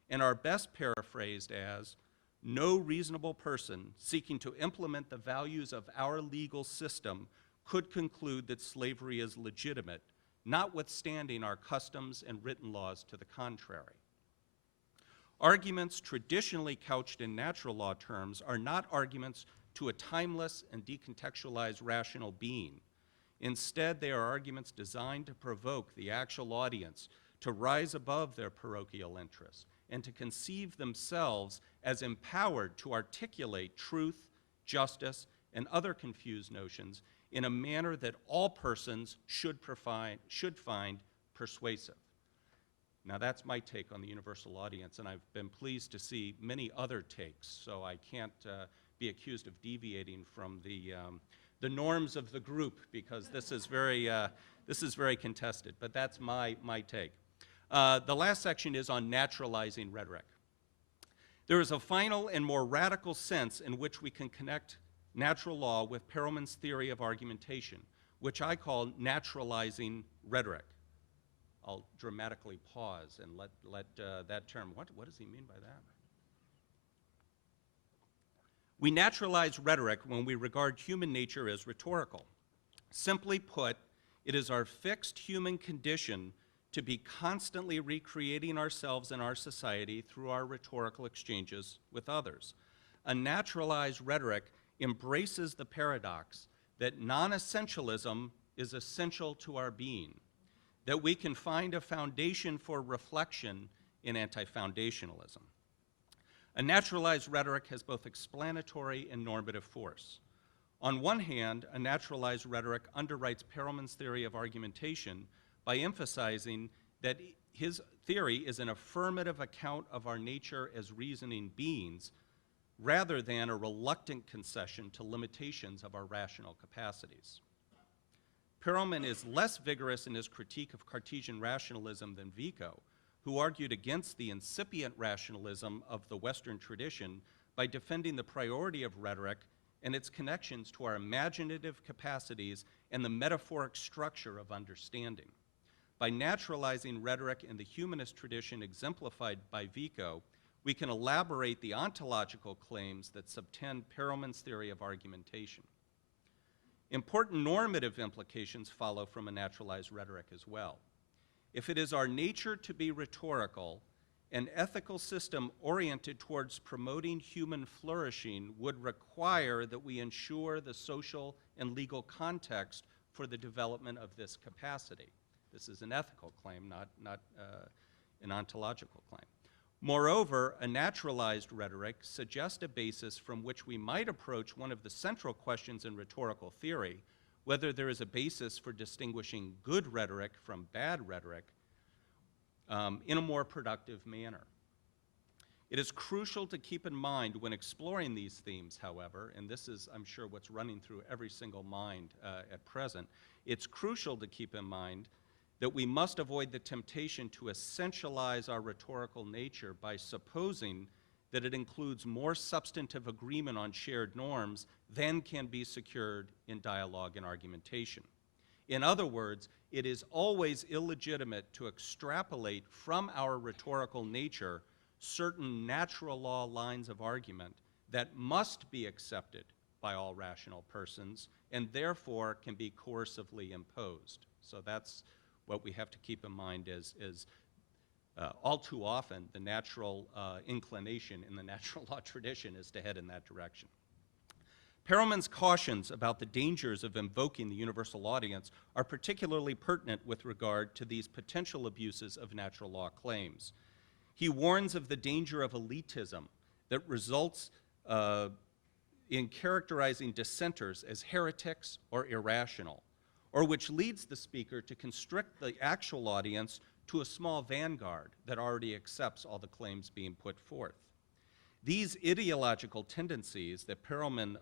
and are best paraphrased as, no reasonable person seeking to implement the values of our legal system could conclude that slavery is legitimate, notwithstanding our customs and written laws to the contrary. Arguments traditionally couched in natural law terms are not arguments to a timeless and decontextualized rational being. Instead, they are arguments designed to provoke the actual audience to rise above their parochial interests and to conceive themselves as empowered to articulate truth, justice, and other confused notions in a manner that all persons should find persuasive. Now that's my take on the universal audience, and I've been pleased to see many other takes, so I can't be accused of deviating from the norms of the group, because this is very contested, but that's my take. The last section is on naturalizing rhetoric. There is a final and more radical sense in which we can connect natural law with Perelman's theory of argumentation, which I call naturalizing rhetoric. I'll dramatically pause and let that term, what does he mean by that? We naturalize rhetoric when we regard human nature as rhetorical. Simply put, it is our fixed human condition to be constantly recreating ourselves and our society through our rhetorical exchanges with others. A naturalized rhetoric embraces the paradox that non-essentialism is essential to our being, that we can find a foundation for reflection in anti-foundationalism. A naturalized rhetoric has both explanatory and normative force. On one hand, a naturalized rhetoric underwrites Perelman's theory of argumentation by emphasizing that his theory is an affirmative account of our nature as reasoning beings, rather than a reluctant concession to limitations of our rational capacities. Perelman is less vigorous in his critique of Cartesian rationalism than Vico, who argued against the incipient rationalism of the Western tradition by defending the priority of rhetoric and its connections to our imaginative capacities and the metaphoric structure of understanding. by naturalizing rhetoric in the humanist tradition exemplified by Vico, we can elaborate the ontological claims that subtend Perelman's theory of argumentation. Important normative implications follow from a naturalized rhetoric as well. If it is our nature to be rhetorical, an ethical system oriented towards promoting human flourishing would require that we ensure the social and legal context for the development of this capacity. This is an ethical claim, not an ontological claim. Moreover, a naturalized rhetoric suggests a basis from which we might approach one of the central questions in rhetorical theory, whether there is a basis for distinguishing good rhetoric from bad rhetoric in a more productive manner. It is crucial to keep in mind when exploring these themes, however, and this is, I'm sure, what's running through every single mind at present, it's crucial to keep in mind that we must avoid the temptation to essentialize our rhetorical nature by supposing that it includes more substantive agreement on shared norms than can be secured in dialogue and argumentation. In other words, it is always illegitimate to extrapolate from our rhetorical nature certain natural law lines of argument that must be accepted by all rational persons and therefore can be coercively imposed. So that's what we have to keep in mind is all too often the natural inclination in the natural law tradition is to head in that direction. Perelman's cautions about the dangers of invoking the universal audience are particularly pertinent with regard to these potential abuses of natural law claims. He warns of the danger of elitism that results in characterizing dissenters as heretics or irrational, or which leads the speaker to constrict the actual audience to a small vanguard that already accepts all the claims being put forth. These ideological tendencies that Perelman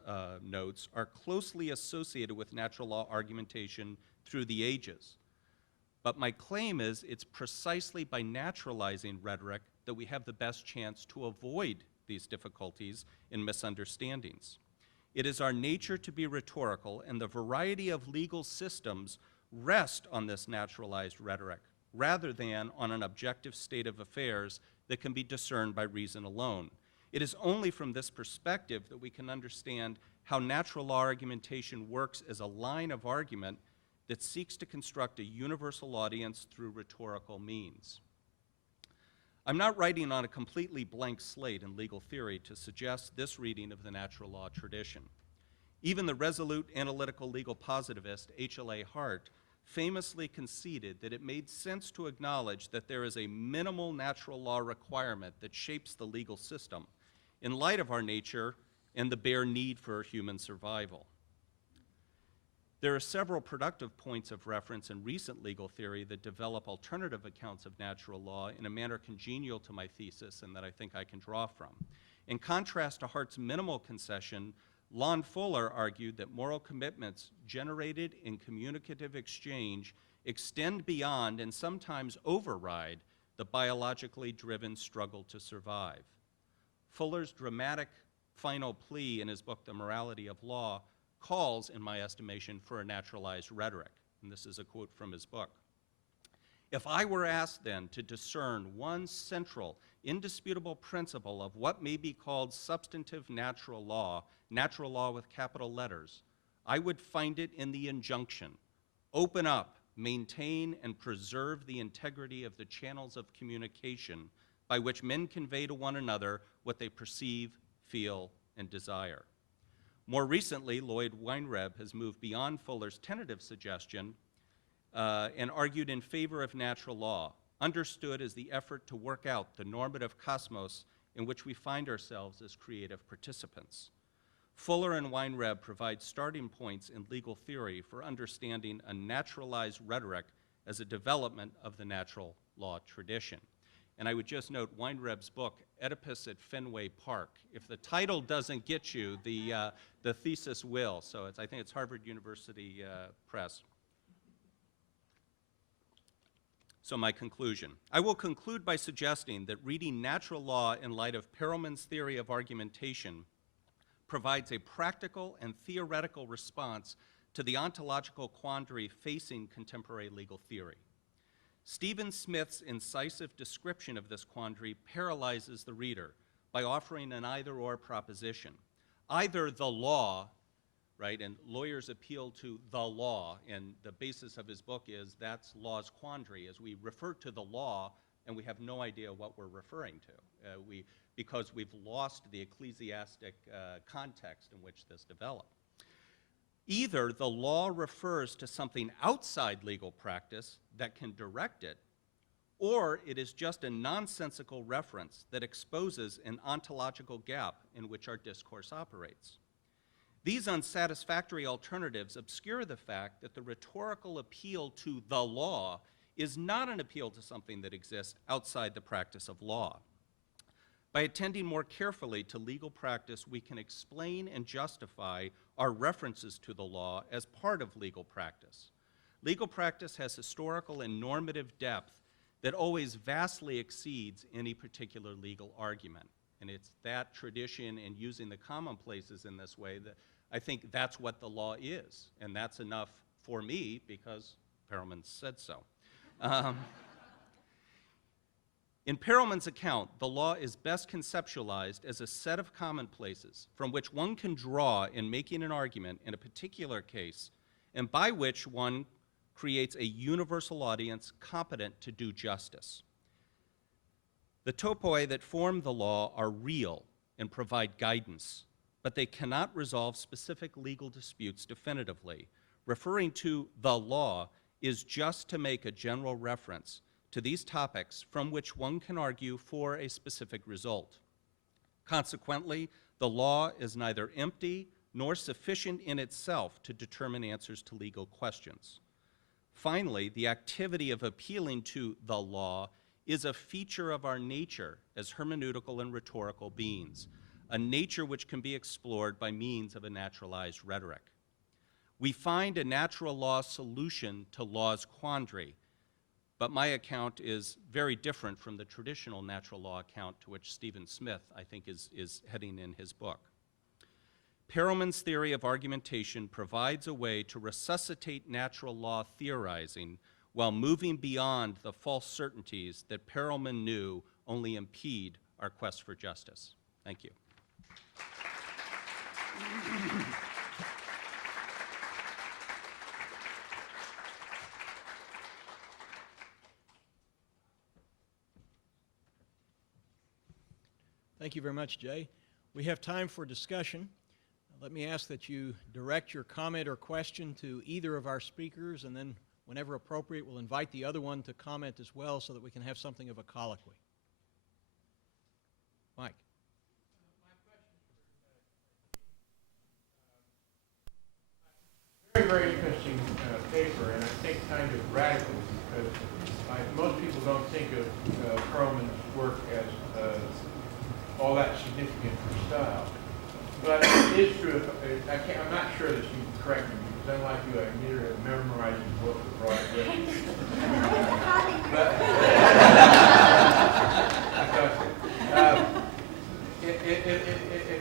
notes are closely associated with natural law argumentation through the ages. But my claim is it's precisely by naturalizing rhetoric that we have the best chance to avoid these difficulties and misunderstandings. It is our nature to be rhetorical, and the variety of legal systems rest on this naturalized rhetoric, rather than on an objective state of affairs that can be discerned by reason alone. It is only from this perspective that we can understand how natural law argumentation works as a line of argument that seeks to construct a universal audience through rhetorical means. I'm not writing on a completely blank slate in legal theory to suggest this reading of the natural law tradition. Even the resolute analytical legal positivist H.L.A. Hart famously conceded that it made sense to acknowledge that there is a minimal natural law requirement that shapes the legal system in light of our nature and the bare need for human survival. There are several productive points of reference in recent legal theory that develop alternative accounts of natural law in a manner congenial to my thesis and that I think I can draw from. In contrast to Hart's minimal concession, Lon Fuller argued that moral commitments generated in communicative exchange extend beyond and sometimes override the biologically driven struggle to survive. Fuller's dramatic final plea in his book, The Morality of Law, calls, in my estimation, for a naturalized rhetoric. And this is a quote from his book. If I were asked then to discern one central, indisputable principle of what may be called substantive natural law with capital letters, I would find it in the injunction: open up, maintain, and preserve the integrity of the channels of communication by which men convey to one another what they perceive, feel, and desire. More recently, Lloyd Weinreb has moved beyond Fuller's tentative suggestion and argued in favor of natural law, understood as the effort to work out the normative cosmos in which we find ourselves as creative participants. Fuller and Weinreb provide starting points in legal theory for understanding a naturalized rhetoric as a development of the natural law tradition. And I would just note Weinreb's book, Oedipus at Fenway Park. If the title doesn't get you, the thesis will. So I think it's Harvard University Press. So my conclusion. I will conclude by suggesting that reading natural law in light of Perelman's theory of argumentation provides a practical and theoretical response to the ontological quandary facing contemporary legal theory. Stephen Smith's incisive description of this quandary paralyzes the reader by offering an either-or proposition. Either the law, right, and lawyers appeal to the law, and the basis of his book is that's law's quandary, as we refer to the law and we have no idea what we're referring to, because we've lost the ecclesiastic context in which this developed. Either the law refers to something outside legal practice that can direct it, or it is just a nonsensical reference that exposes an ontological gap in which our discourse operates. These unsatisfactory alternatives obscure the fact that the rhetorical appeal to the law is not an appeal to something that exists outside the practice of law. By attending more carefully to legal practice, we can explain and justify our references to the law as part of legal practice. Legal practice has historical and normative depth that always vastly exceeds any particular legal argument. And it's that tradition and using the commonplaces in this way that I think that's what the law is. And that's enough for me because Perelman said so. In Perelman's account, the law is best conceptualized as a set of commonplaces from which one can draw in making an argument in a particular case, and by which one creates a universal audience competent to do justice. The topoi that form the law are real and provide guidance, but they cannot resolve specific legal disputes definitively. Referring to the law is just to make a general reference to these topics from which one can argue for a specific result. Consequently, the law is neither empty nor sufficient in itself to determine answers to legal questions. Finally, the activity of appealing to the law is a feature of our nature as hermeneutical and rhetorical beings, a nature which can be explored by means of a naturalized rhetoric. We find a natural law solution to law's quandary, but my account is very different from the traditional natural law account to which Stephen Smith, I think, is heading in his book. Perelman's theory of argumentation provides a way to resuscitate natural law theorizing while moving beyond the false certainties that Perelman knew only impede our quest for justice. Thank you. Thank you very much, Jay. We have time for discussion. Let me ask that you direct your comment or question to either of our speakers, and then whenever appropriate, we'll invite the other one to comment as well so that we can have something of a colloquy. Mike. Very, very interesting paper, and I think kind of radical, because most people don't think of Perelman's work as all that significant for style. But it is true. I'm not sure that you can correct me, because unlike you, I neither have memorized the book or brought it with me.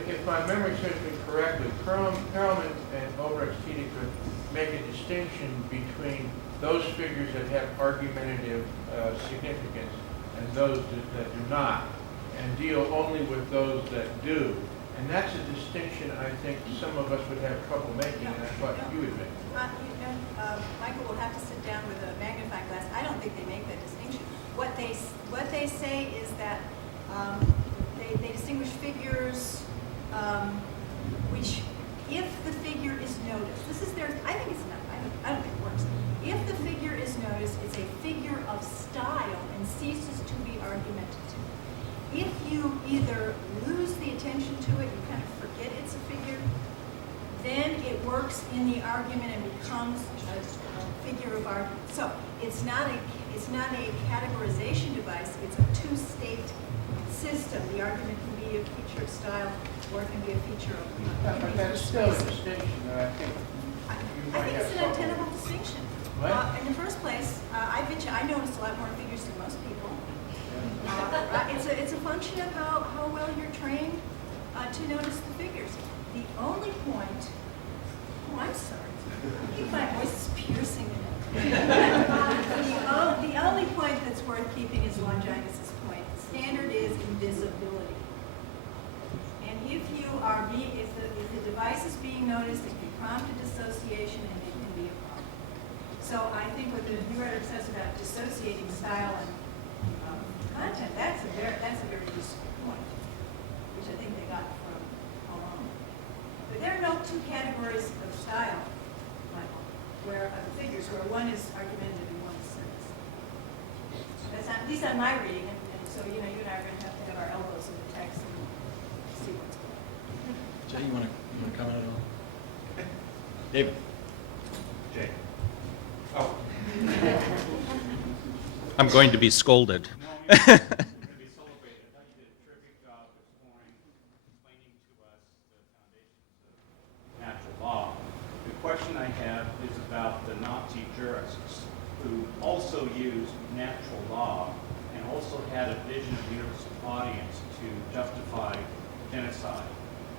If my memory serves me correctly, Perelman and Olbrechts-Tyteca make a distinction between those figures that have argumentative significance and those that do not, and deal only with those that do. And that's a distinction I think some of us would have trouble making, and I thought you would make. Michael will have to sit down with a magnifying glass. I don't think they make that distinction. What they say is that they distinguish figures which, if the figure is noticed, this is their. I think it's enough. I don't think it works. If the figure is noticed, it's a figure of style and ceases to be argumentative. If you either lose the attention to it, you kind of forget it's a figure, then it works in the argument and becomes a figure of argument. So it's not a categorization device, it's a two-state system. The argument can be a feature of style, or it can be a feature of But that's still a distinction that I think you might have it's an trouble untenable with. distinction. What? In the first place, I noticed a lot more figures than most people. It's a function of how well you're trained to notice the figures. The only point, oh, I'm sorry, I think my voice is piercing. The only point that's worth keeping is Longinus's point. The standard is invisibility. And if the device is being noticed, it can prompt a dissociation and it can be a problem. So I think what the new rhetoric says about dissociating style and content, that's a very useful point, which I think they got from Perelman. But there are no two categories of style, Michael, where figures where one is argumentative and one is serious. At least on my reading, and so you and I are going to have our elbows in the text and see what's going on. Jay, you want to comment at all? David. Jay. Oh. I'm going to be scolded. No, you're going to be celebrated. I thought you did a terrific job exploring, explaining to us the foundations of natural law. The question I have is about the Nazi jurists who also used natural law and also had a vision of the universal audience to justify genocide.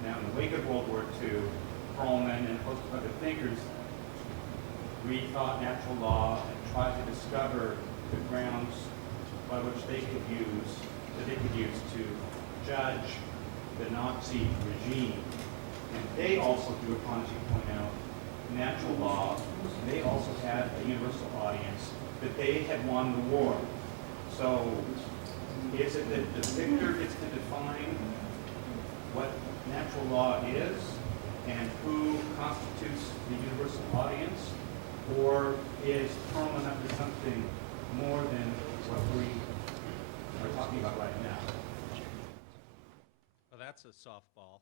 Now, in the wake of World War II, Perelman and a host of other thinkers rethought natural law and tried to discover the grounds by which they could use to judge the Nazi regime. And they also drew upon, as you point out, natural law. They also had a universal audience that they had won the war. So is it that the victor gets to define what natural law is and who constitutes the universal audience? Or is Perelman up to something more than what we are talking about right now? Well, that's a softball.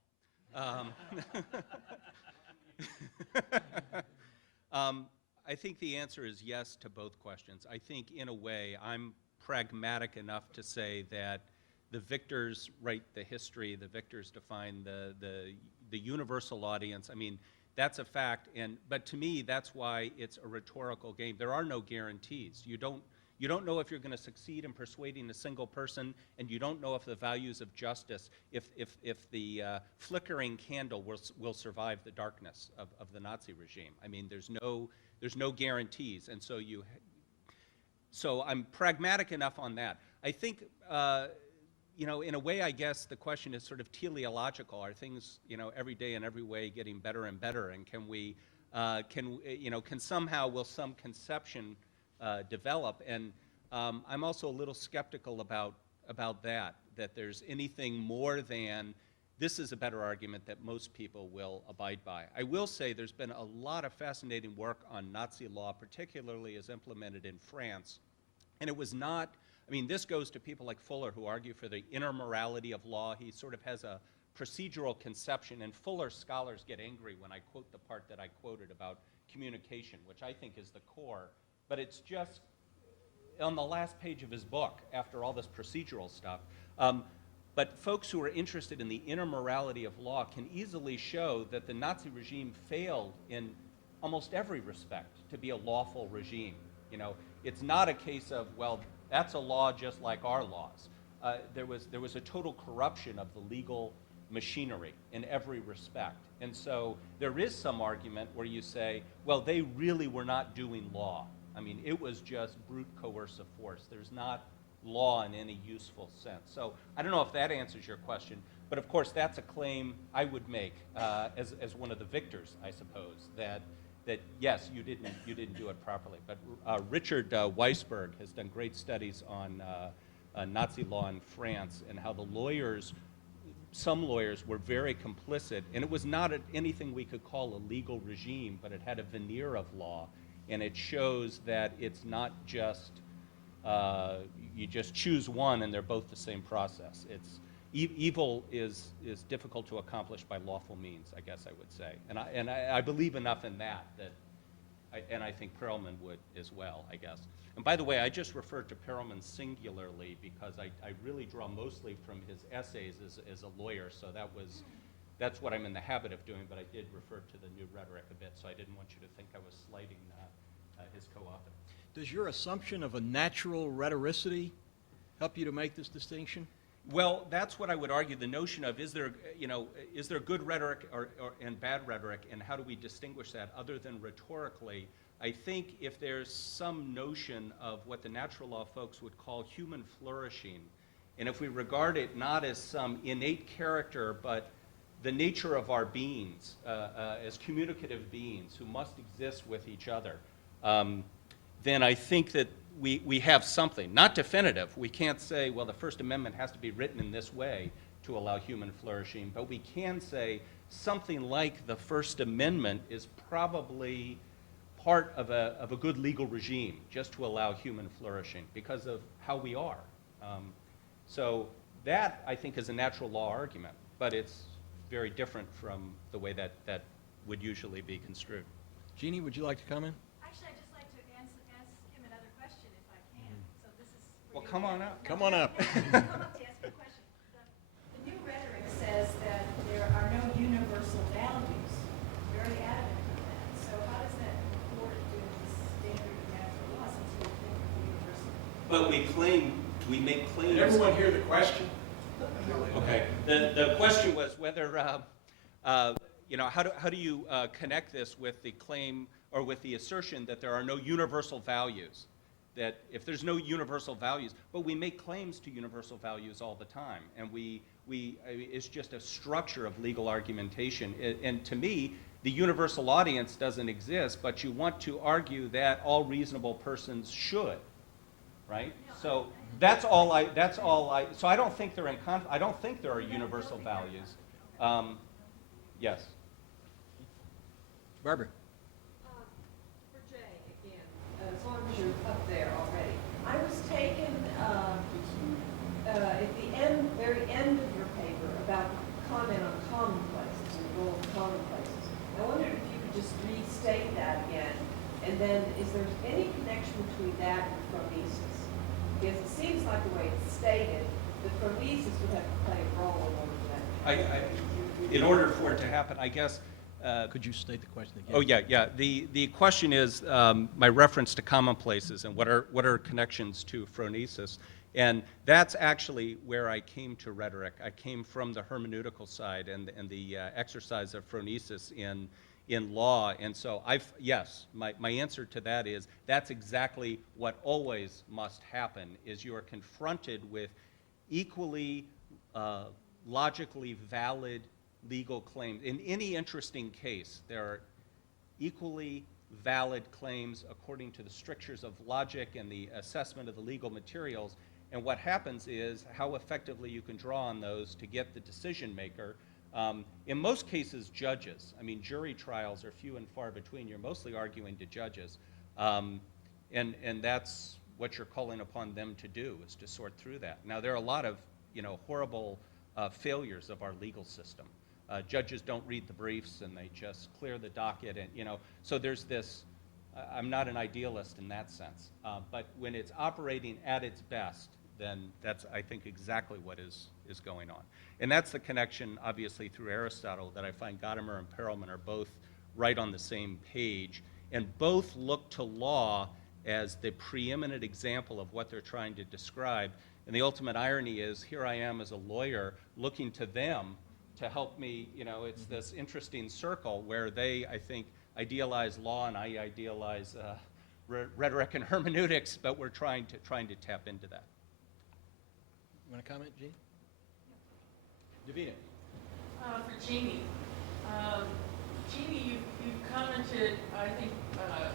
I think the answer is yes to both questions. I think, in a way, I'm pragmatic enough to say that the victors write the history, the victors define the universal audience. I mean, that's a fact, but to me, that's why it's a rhetorical game. There are no guarantees. You don't know if you're going to succeed in persuading a single person, and you don't know if the values of justice, if the flickering candle will survive the darkness of the Nazi regime. I mean, there's no guarantees, and so I'm pragmatic enough on that. I think, in a way, I guess the question is sort of teleological. Are things, every day in every way getting better and better, and will some conception develop? And I'm also a little skeptical about that there's anything more than this is a better argument that most people will abide by. I will say there's been a lot of fascinating work on Nazi law, particularly as implemented in France. And it was not, this goes to people like Fuller who argue for the inner morality of law. He sort of has a procedural conception, and Fuller scholars get angry when I quote the part that I quoted about communication, which I think is the core. But it's just on the last page of his book, after all this procedural stuff. But folks who are interested in the inner morality of law can easily show that the Nazi regime failed in almost every respect to be a lawful regime. It's not a case of, well, that's a law just like our laws. There was a total corruption of the legal machinery in every respect. And so there is some argument where you say, well, they really were not doing law. It was just brute coercive force. There's not law in any useful sense. So I don't know if that answers your question, but of course that's a claim I would make as one of the victors, I suppose, that yes, you didn't do it properly. But Richard Weisberg has done great studies on Nazi law in France and how some lawyers were very complicit, and it was not anything we could call a legal regime, but it had a veneer of law, and it shows that it's not just you just choose one and they're both the same process. Evil is difficult to accomplish by lawful means, I guess I would say, and I believe enough in that and I think Perelman would as well, I guess. And by the way, I just referred to Perelman singularly because I really draw mostly from his essays as a lawyer, so that's what I'm in the habit of doing, but I did refer to the New Rhetoric a bit, so I didn't want you to think I was slighting his co-author. Does your assumption of a natural rhetoricity help you to make this distinction? Well, that's what I would argue. The notion of is there good rhetoric and bad rhetoric, and how do we distinguish that other than rhetorically? I think if there's some notion of what the natural law folks would call human flourishing, and if we regard it not as some innate character, but the nature of our beings as communicative beings who must exist with each other, then I think that we have something. Not definitive. We can't say, well, the First Amendment has to be written in this way to allow human flourishing, but we can say something like the First Amendment is probably part of a good legal regime just to allow human flourishing because of how we are. So that, I think, is a natural law argument, but it's very different from the way that would usually be construed. Jeannie, would you like to comment? Actually, I'd just like to ask him another question if I can. So this is for Well, you come on again. up. Come on up. Come up to ask a question. The new rhetoric says that there are no universal values. Very adamant on that. So how does that comport with the standard of natural law since we think of universal? But we make claims. Did everyone hear the question? Okay. The question was whether, how do you connect this with the claim or with the assertion that there are no universal values? That if there's no universal values, but we make claims to universal values all the time, and it's just a structure of legal argumentation. And to me, the universal audience doesn't exist, but you want to argue that all reasonable persons should, right? So that's all I. So I don't think they're in conflict. I don't think there are universal values. Yes. Barbara. For Jay, again, as long as you're up there already. I was taken at the very end of your paper about comment on commonplaces and the role of commonplaces. I wondered if you could just restate that again, and then is there any connection between that and phronesis? Because it seems like the way it's stated, the phronesis would have to play a role in order for that to happen. In order for it to happen, I guess. Could you state the question again? Oh yeah. The question is my reference to commonplaces and what are connections to phronesis, and that's actually where I came to rhetoric. I came from the hermeneutical side and the exercise of phronesis in law, and so my answer to that is that's exactly what always must happen. Is you are confronted with equally logically valid legal claims. In any interesting case, there are equally valid claims according to the strictures of logic and the assessment of the legal materials, and what happens is how effectively you can draw on those to get the decision maker. In most cases, judges. I mean, jury trials are few and far between. You're mostly arguing to judges, and that's what you're calling upon them to do, is to sort through that. Now, there are a lot of horrible failures of our legal system. Judges don't read the briefs and they just clear the docket, and so there's this. I'm not an idealist in that sense, but when it's operating at its best, then that's, I think, exactly what is going on. And that's the connection, obviously, through Aristotle that I find Gadamer and Perelman are both right on the same page, and both look to law as the preeminent example of what they're trying to describe. And the ultimate irony is, here I am as a lawyer looking to them to help me. It's this interesting circle where they, I think, idealize law and I idealize rhetoric and hermeneutics, but we're trying to tap into that. You want to comment, Jean? Davina. For Jeannie. Jeannie, you've commented, I think,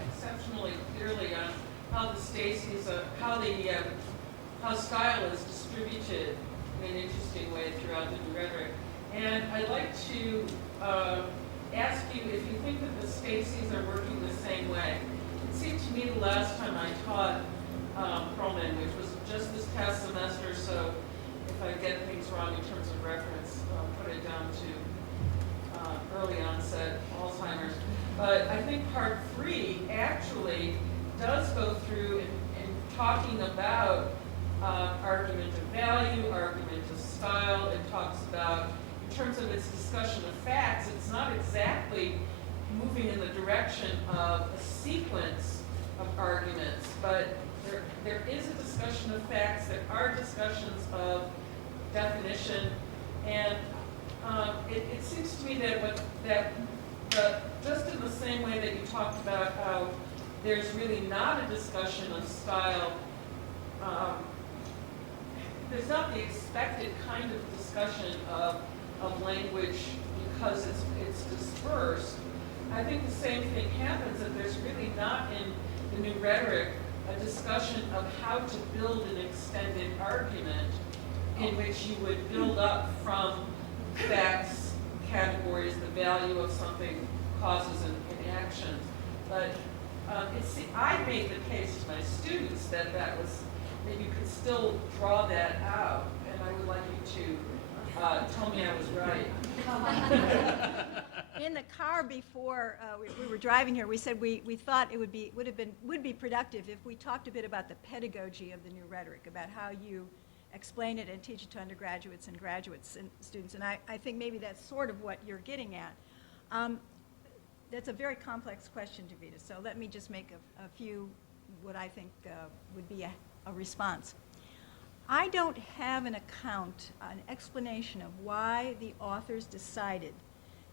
exceptionally clearly on how the Stacy's, how style is distributed in an interesting way throughout the new rhetoric. And I'd like to ask you if you think that the Stacy's are working the same way. It seemed to me the last time I taught Perelman, which was just this past semester, so if I get things wrong in terms of reference, I'll put it down to early onset Alzheimer's. But I think part 3 actually does go through in talking about argument of value, argument of style. It talks about, in terms of its discussion of facts, it's not exactly moving in the direction of a sequence of arguments, but there is a discussion of facts, there are discussions of definition, and it seems to me that just in the same way that you talked about how there's really not a discussion of style. There's not the expected kind of discussion of language because it's dispersed. I think the same thing happens that there's really not in the new rhetoric a discussion of how to build an extended argument in which you would build up from facts, categories, the value of something, causes and actions. But I made the case to my students that you could still draw that out, and I would like you to tell me I was right. In the car before we were driving here, we said we thought it would be productive if we talked a bit about the pedagogy of the new rhetoric, about how you explain it and teach it to undergraduates and graduates and students. And I think maybe that's sort of what you're getting at. That's a very complex question, Davida, so let me just make a few what I think would be a response. I don't have an explanation of why the authors decided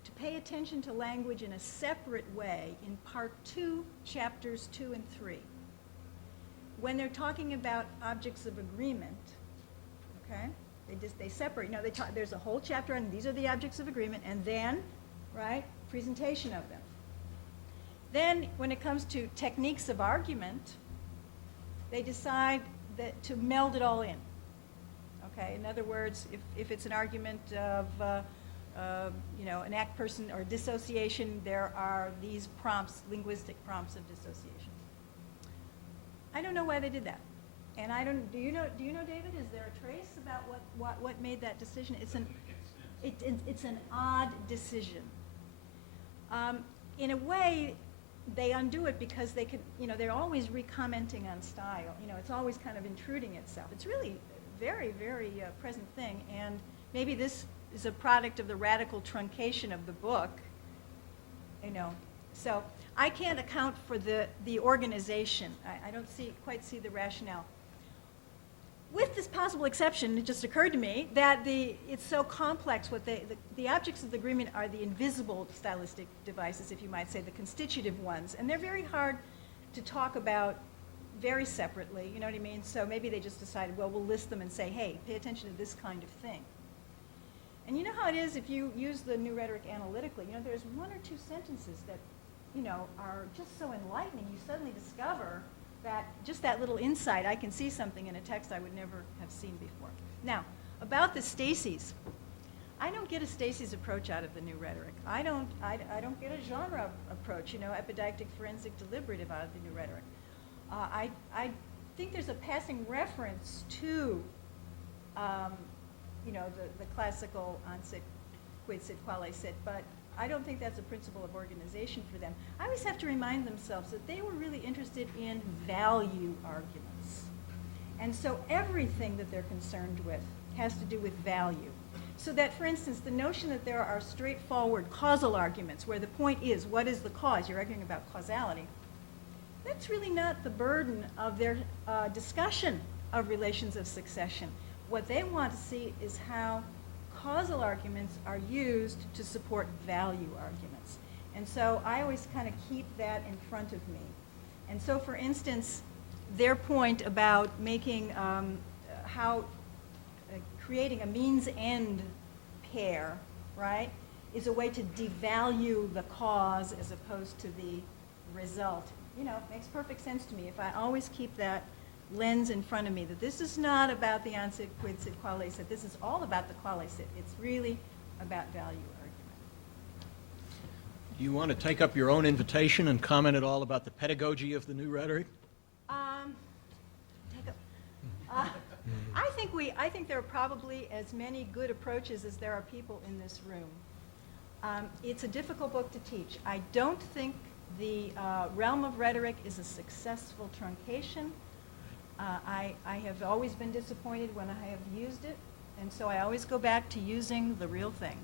to pay attention to language in a separate way in Part 2, Chapters 2 and 3. When they're talking about objects of agreement, okay, they separate. There's a whole chapter on these are the objects of agreement, and then, right, presentation of them. Then, when it comes to techniques of argument, they decide to meld it all in. Okay, in other words, if it's an argument of an act person or dissociation, there are these prompts, linguistic prompts of dissociation. I don't know why they did that, and I don't. Do you know, David? Is there a trace about what made that decision? It's an odd decision. In a way, they undo it because they could. They're always recommenting on style. It's always kind of intruding itself. It's really very, very present thing, and maybe this is a product of the radical truncation of the book. So I can't account for the organization. I don't quite see the rationale. With this possible exception, it just occurred to me that it's so complex. The objects of the agreement are the invisible stylistic devices, if you might say, the constitutive ones, and they're very hard to talk about very separately, you know what I mean? So maybe they just decided, well, we'll list them and say, hey, pay attention to this kind of thing. And you know how it is if you use the new rhetoric analytically, there's one or two sentences that, are just so enlightening. You suddenly discover that just that little insight, I can see something in a text I would never have seen before. Now, about the Stacy's, I don't get a Stacy's approach out of the new rhetoric. I don't get a genre approach, epidictic, forensic, deliberative out of the new rhetoric. I think there's a passing reference to, the classical on sit, quid sit, quale sit, but I don't think that's a principle of organization for them. I always have to remind themselves that they were really interested in value arguments. And so everything that they're concerned with has to do with value. So that, for instance, the notion that there are straightforward causal arguments where the point is, what is the cause? You're arguing about causality. That's really not the burden of their discussion of relations of succession. What they want to see is how causal arguments are used to support value arguments. And so I always kind of keep that in front of me. And so, for instance, their point about making creating a means-end pair, right, is a way to devalue the cause as opposed to the result. It makes perfect sense to me if I always keep that lens in front of me, that this is not about the on sit, quid sit, quale sit. This is all about the quale sit. It's really about value argument. Do you want to take up your own invitation and comment at all about the pedagogy of the new rhetoric? I think there are probably as many good approaches as there are people in this room. It's a difficult book to teach. I don't think the realm of rhetoric is a successful truncation. I have always been disappointed when I have used it, and so I always go back to using the real thing.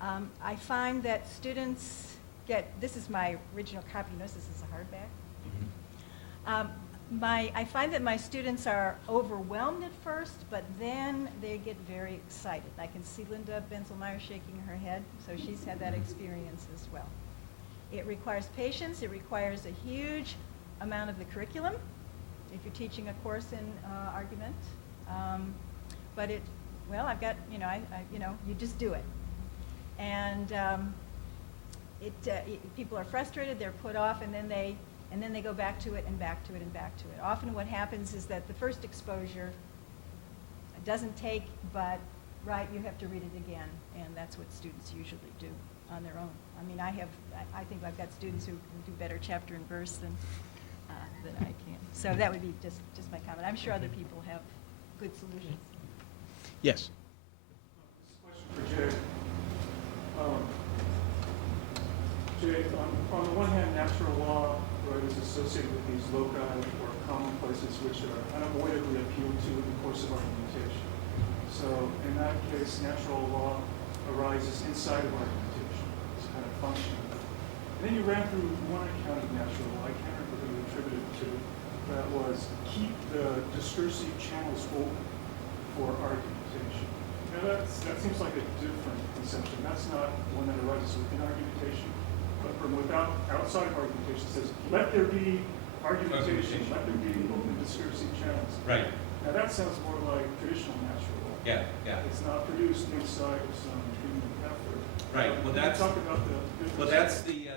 I find that students this is my original copy, notice this is a hardback. I find that my students are overwhelmed at first, but then they get very excited. I can see Linda Benzelmeyer shaking her head, so she's had that experience as well. It requires patience. It requires a huge amount of the curriculum if you're teaching a course in argument. But I've got, you just do it. And people are frustrated, they're put off, and then they go back to it and back to it and back to it. Often what happens is that the first exposure doesn't take, but you have to read it again, and that's what students usually do on their own. I mean, I think I've got students who can do better chapter and verse than I can. So that would be just my comment. I'm sure other people have good solutions. Yes. This is a question for Jay. Jay, on the one hand, natural law, right, is associated with these loci or commonplaces which are unavoidably appealed to in the course of argumentation. So in that case, natural law arises inside of argumentation. It's kind of functional. And then you ran through one account of natural law, I can't remember who you attributed it to, that was keep the discursive channels open for argumentation. Now that seems like a different conception. That's not one that arises within argumentation, but from outside of argumentation. It says, let there be argumentation, let there be open discursive channels. Right. Now that sounds more like traditional natural law. Yeah, yeah. It's not produced inside of some human effort. Right. Well, that's talk about the. Well, that's the.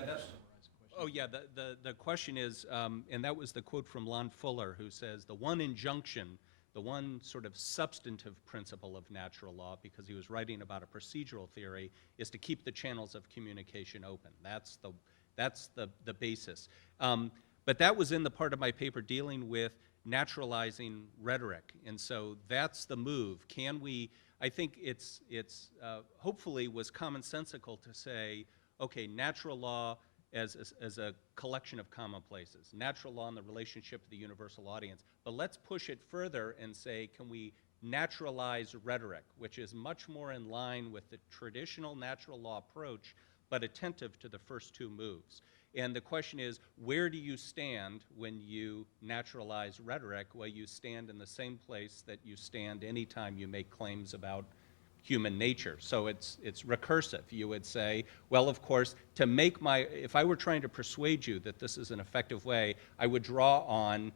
Oh yeah. The question is, and that was the quote from Lon Fuller, who says the one injunction, the one sort of substantive principle of natural law, because he was writing about a procedural theory, is to keep the channels of communication open. That's the basis. But that was in the part of my paper dealing with naturalizing rhetoric, and so that's the move. Can we? I think it's hopefully was commonsensical to say, okay, natural law as a collection of commonplaces, natural law in the relationship to the universal audience, but let's push it further and say, can we naturalize rhetoric, which is much more in line with the traditional natural law approach, but attentive to the first two moves. And the question is, where do you stand when you naturalize rhetoric? Well, you stand in the same place that you stand anytime you make claims about human nature. So it's recursive. You would say, well, of course, if I were trying to persuade you that this is an effective way, I would draw on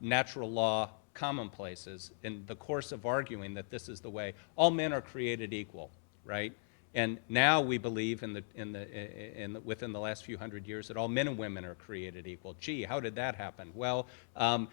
natural law commonplaces in the course of arguing that this is the way. All men are created equal, right? And now we believe within the last few hundred years that all men and women are created equal. Gee, how did that happen? Well,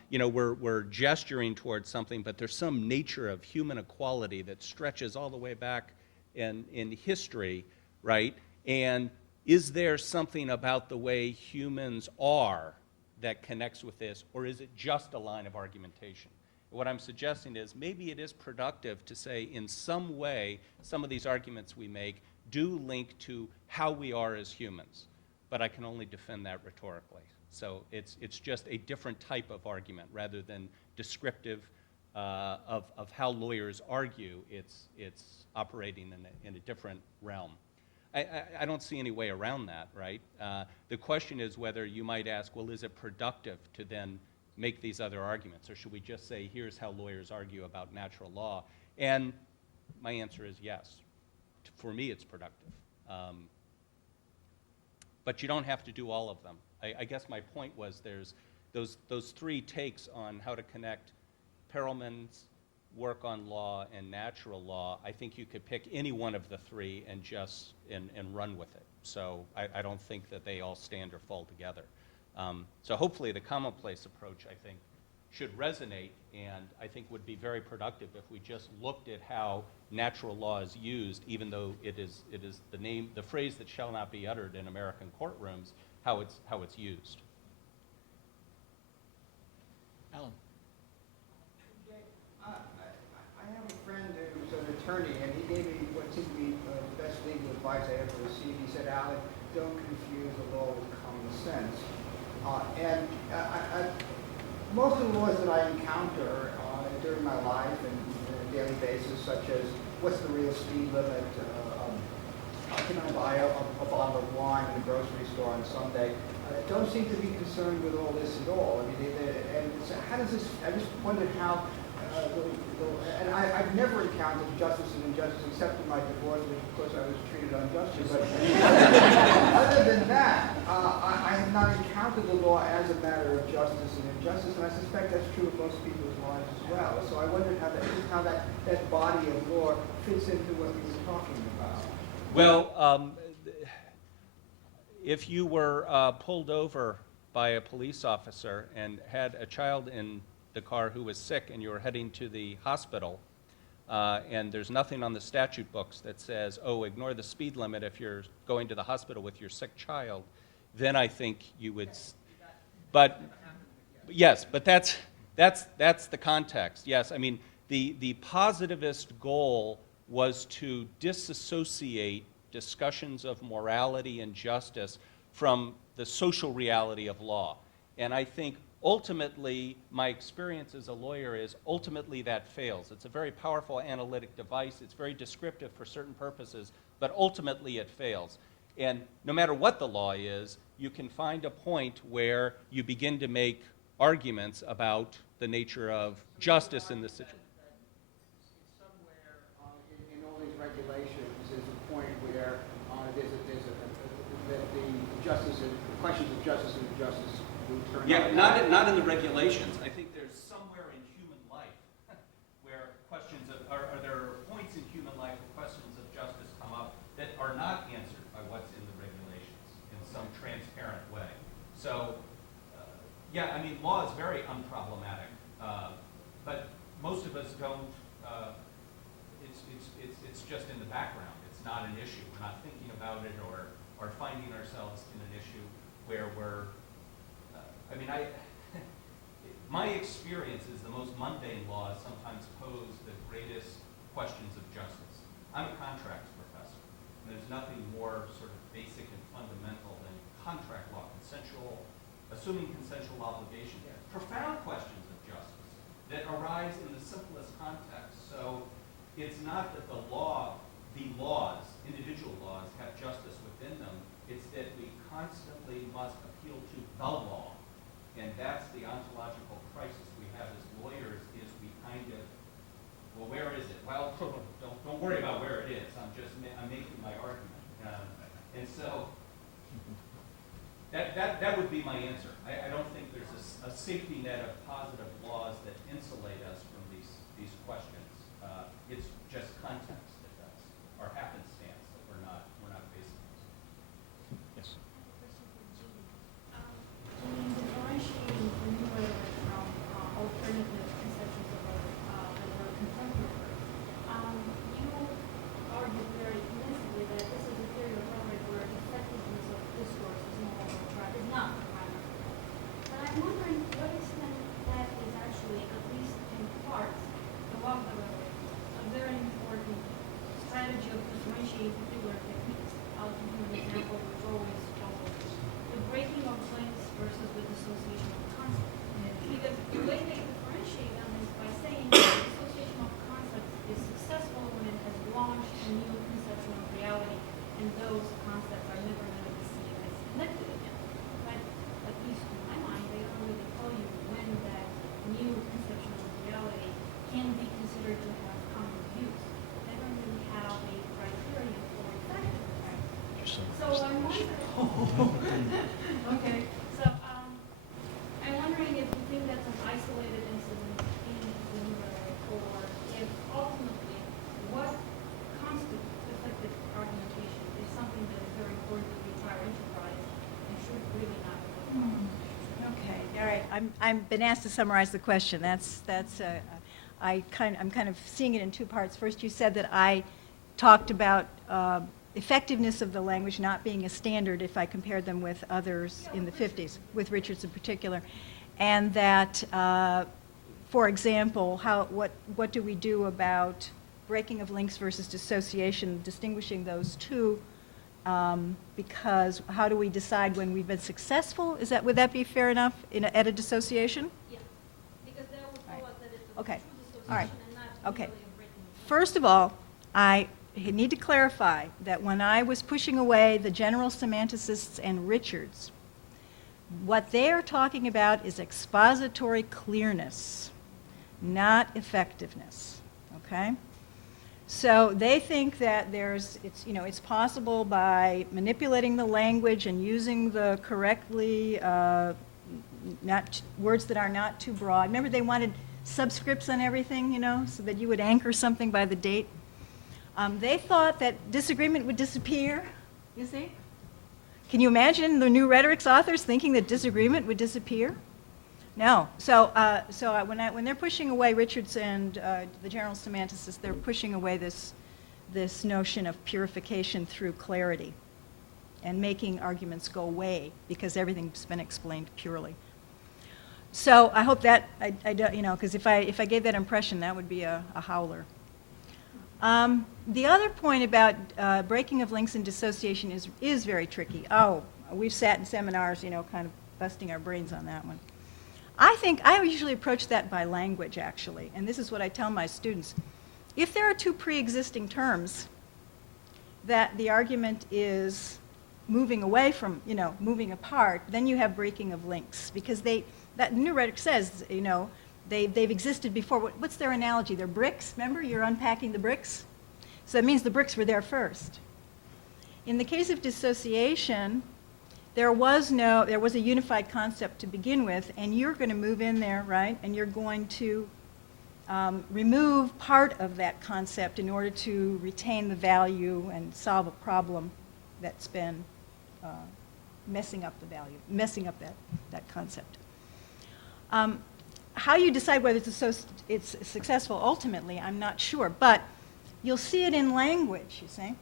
we're gesturing towards something, but there's some nature of human equality that stretches all the way back in history, right? And is there something about the way humans are that connects with this, or is it just a line of argumentation? What I'm suggesting is maybe it is productive to say in some way some of these arguments we make do link to how we are as humans, but I can only defend that rhetorically. So it's just a different type of argument rather than descriptive of how lawyers argue. It's operating in a different realm. I don't see any way around that, right? The question is whether you might ask, well, is it productive to then make these other arguments, or should we just say, here's how lawyers argue about natural law? And my answer is yes. For me, it's productive. But you don't have to do all of them. I guess my point was there's those three takes on how to connect Perelman's work on law and natural law. I think you could pick any one of the three and just and run with it. So I don't think that they all stand or fall together. So hopefully the commonplace approach, I think, should resonate, and I think would be very productive if we just looked at how natural law is used, even though it is the phrase that shall not be uttered in American courtrooms, how it's used. Alan. I have a friend who's an attorney, and he gave me what seemed to be the best legal advice I ever received. He said, Alan, don't confuse the law with common sense. Most of the laws that I encounter during my life and on a daily basis, such as what's the real speed limit, how can I buy a bottle of wine in a grocery store on Sunday, don't seem to be concerned with all this at all. I mean, and so how does this? I just wondered how and I've never encountered justice and injustice except in my divorce, which of course I was treated unjustly. But other than that, I have not encountered the law as a matter of justice and injustice, and I suspect that's true of most people's lives as well. So I wondered how that body of law fits into what we were talking about. Well, if you were pulled over by a police officer and had a child in the car who was sick and you were heading to the hospital, and there's nothing on the statute books that says, oh, ignore the speed limit if you're going to the hospital with your sick child, then I think you would. But yes, but that's the context. Yes, I mean the positivist goal was to disassociate discussions of morality and justice from the social reality of law, and I think ultimately, my experience as a lawyer is ultimately that fails. It's a very powerful analytic device. It's very descriptive for certain purposes, but ultimately it fails. And no matter what the law is, you can find a point where you begin to make arguments about the nature of justice in this situation. Somewhere in all these regulations is a point where the questions of justice and injustice will turn Yeah, out. not in the regulations. I think there's somewhere in human life where questions of, are there points in human life where questions of justice come up that are not answered by what's in the regulations in some transparent way. So, yeah, I mean, law is very unproblematic, but most of us don't. It's just in the background. It's not an issue. We're not thinking about it or finding ourselves in an issue where we're. My experience is the most mundane laws sometimes pose the greatest questions of justice. I'm a contracts professor, and there's nothing more sort of basic and fundamental than contract law, assuming consensual obligation. Profound questions of justice that arise in the simplest context. So it's not that the laws, individual laws, have justice within them. It's that we constantly must appeal to the law. And that's the ontological crisis we have as lawyers, is we kind of, well, where is it? Well, don't worry about where it is. I'm making my argument. And so that would be my answer. I don't think there's a safety net of positive laws that insulate us from these questions. It's just context that does, or happenstance that we're not facing those. Yes. Differentiating the new rhetoric from alternative conceptions of that were contemporary. You argued very convincingly that this is a theory of rhetoric where effectiveness of discourse is not the primary. But I'm wondering to what extent that is actually, at least in part, above the rhetoric, a very important strategy of differentiating particular techniques. I'll give you an example which always follows. The breaking of links versus the dissociation of concepts. Because the way they differentiate them is by saying that the dissociation of concepts is successful when it has launched a new conception of reality, and those concepts are never going to be seen as connected again. But at least in my mind, they don't really tell you when that new conception of reality can be considered to have common views. They don't really have a criterion for effectiveness. So I'm wondering. Okay. So I'm wondering if you think that's an isolated incident in the new rhetoric, or if ultimately what constitutes effective argumentation is something that is very important to the entire enterprise and should really not be. Okay, all right. I've been asked to summarize the question. I'm kind of seeing it in two parts. First, you said that I talked about effectiveness of the language not being a standard if I compared them with others in the 50s, with Richards in particular, and that, for example, what do we do about breaking of links versus dissociation, distinguishing those two, because how do we decide when we've been successful? Would that be fair enough at a dissociation? Yeah, because that would tell us that it's a Okay. true All right. dissociation and not Okay. merely a breaking of links. First of all, I need to clarify that when I was pushing away the general semanticists and Richards, what they're talking about is expository clearness. not effectiveness, okay? So they think that it's possible by manipulating the language and using the correctly, words that are not too broad. Remember they wanted subscripts on everything, so that you would anchor something by the date. They thought that disagreement would disappear, you see? Can you imagine the new Rhetoric's authors thinking that disagreement would disappear? No. So when they're pushing away, Richards and the general semanticists, they're pushing away this notion of purification through clarity and making arguments go away because everything's been explained purely. So I hope that, because if I gave that impression, that would be a howler. The other point about breaking of links and dissociation is very tricky. Oh, we've sat in seminars, kind of busting our brains on that one. I think I usually approach that by language, actually, and this is what I tell my students. If there are two pre-existing terms that the argument is moving away from, moving apart, then you have breaking of links, because that new rhetoric says, they've existed before. What's their analogy? They're bricks. Remember, you're unpacking the bricks? So that means the bricks were there first. In the case of dissociation, there was a unified concept to begin with, and you're going to move in there, right? And you're going to remove part of that concept in order to retain the value and solve a problem that's been messing up the value, messing up that concept. How you decide whether it's successful ultimately, I'm not sure, but you'll see it in language, you see.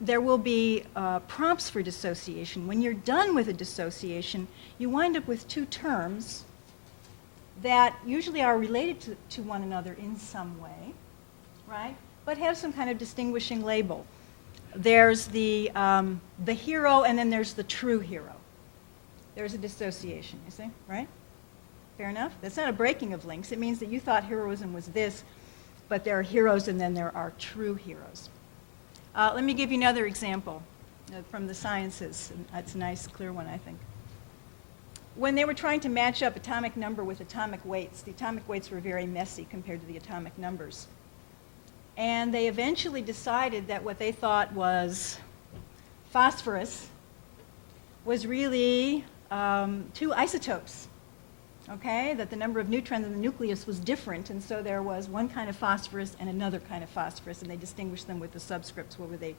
There will be prompts for dissociation. When you're done with a dissociation, you wind up with two terms that usually are related to one another in some way, right? But have some kind of distinguishing label. There's the hero, and then there's the true hero. There's a dissociation, you see, right? Fair enough? That's not a breaking of links. It means that you thought heroism was this, but there are heroes and then there are true heroes. Let me give you another example from the sciences. That's a nice, clear one, I think. When they were trying to match up atomic number with atomic weights, the atomic weights were very messy compared to the atomic numbers. And they eventually decided that what they thought was phosphorus was really two isotopes, okay? That the number of neutrons in the nucleus was different, and so there was one kind of phosphorus and another kind of phosphorus, and they distinguished them with the subscripts. What were they?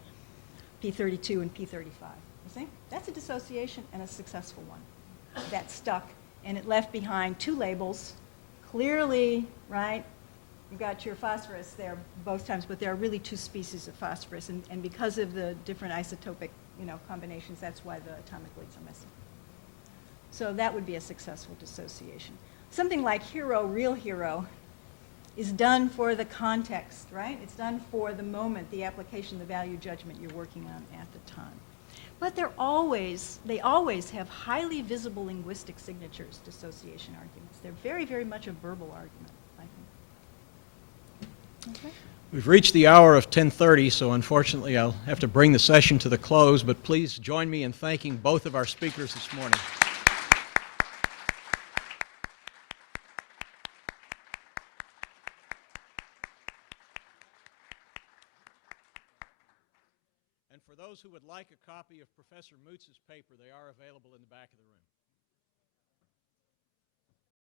P32 and P35. You see? That's a dissociation and a successful one. That stuck, and it left behind two labels, clearly, right? You've got your phosphorus there both times, but there are really two species of phosphorus, and because of the different isotopic, combinations, that's why the atomic weights are messy. So that would be a successful dissociation. Something like hero, real hero, is done for the context, right? It's done for the moment, the application, the value judgment you're working on at the time. But they always have highly visible linguistic signatures, dissociation arguments. They're very, very much a verbal argument, I think. Okay. We've reached the hour of 10:30, so unfortunately I'll have to bring the session to the close, but please join me in thanking both of our speakers this morning. And for those who would like a copy of Professor Mootz's paper, they are available in the back of the room.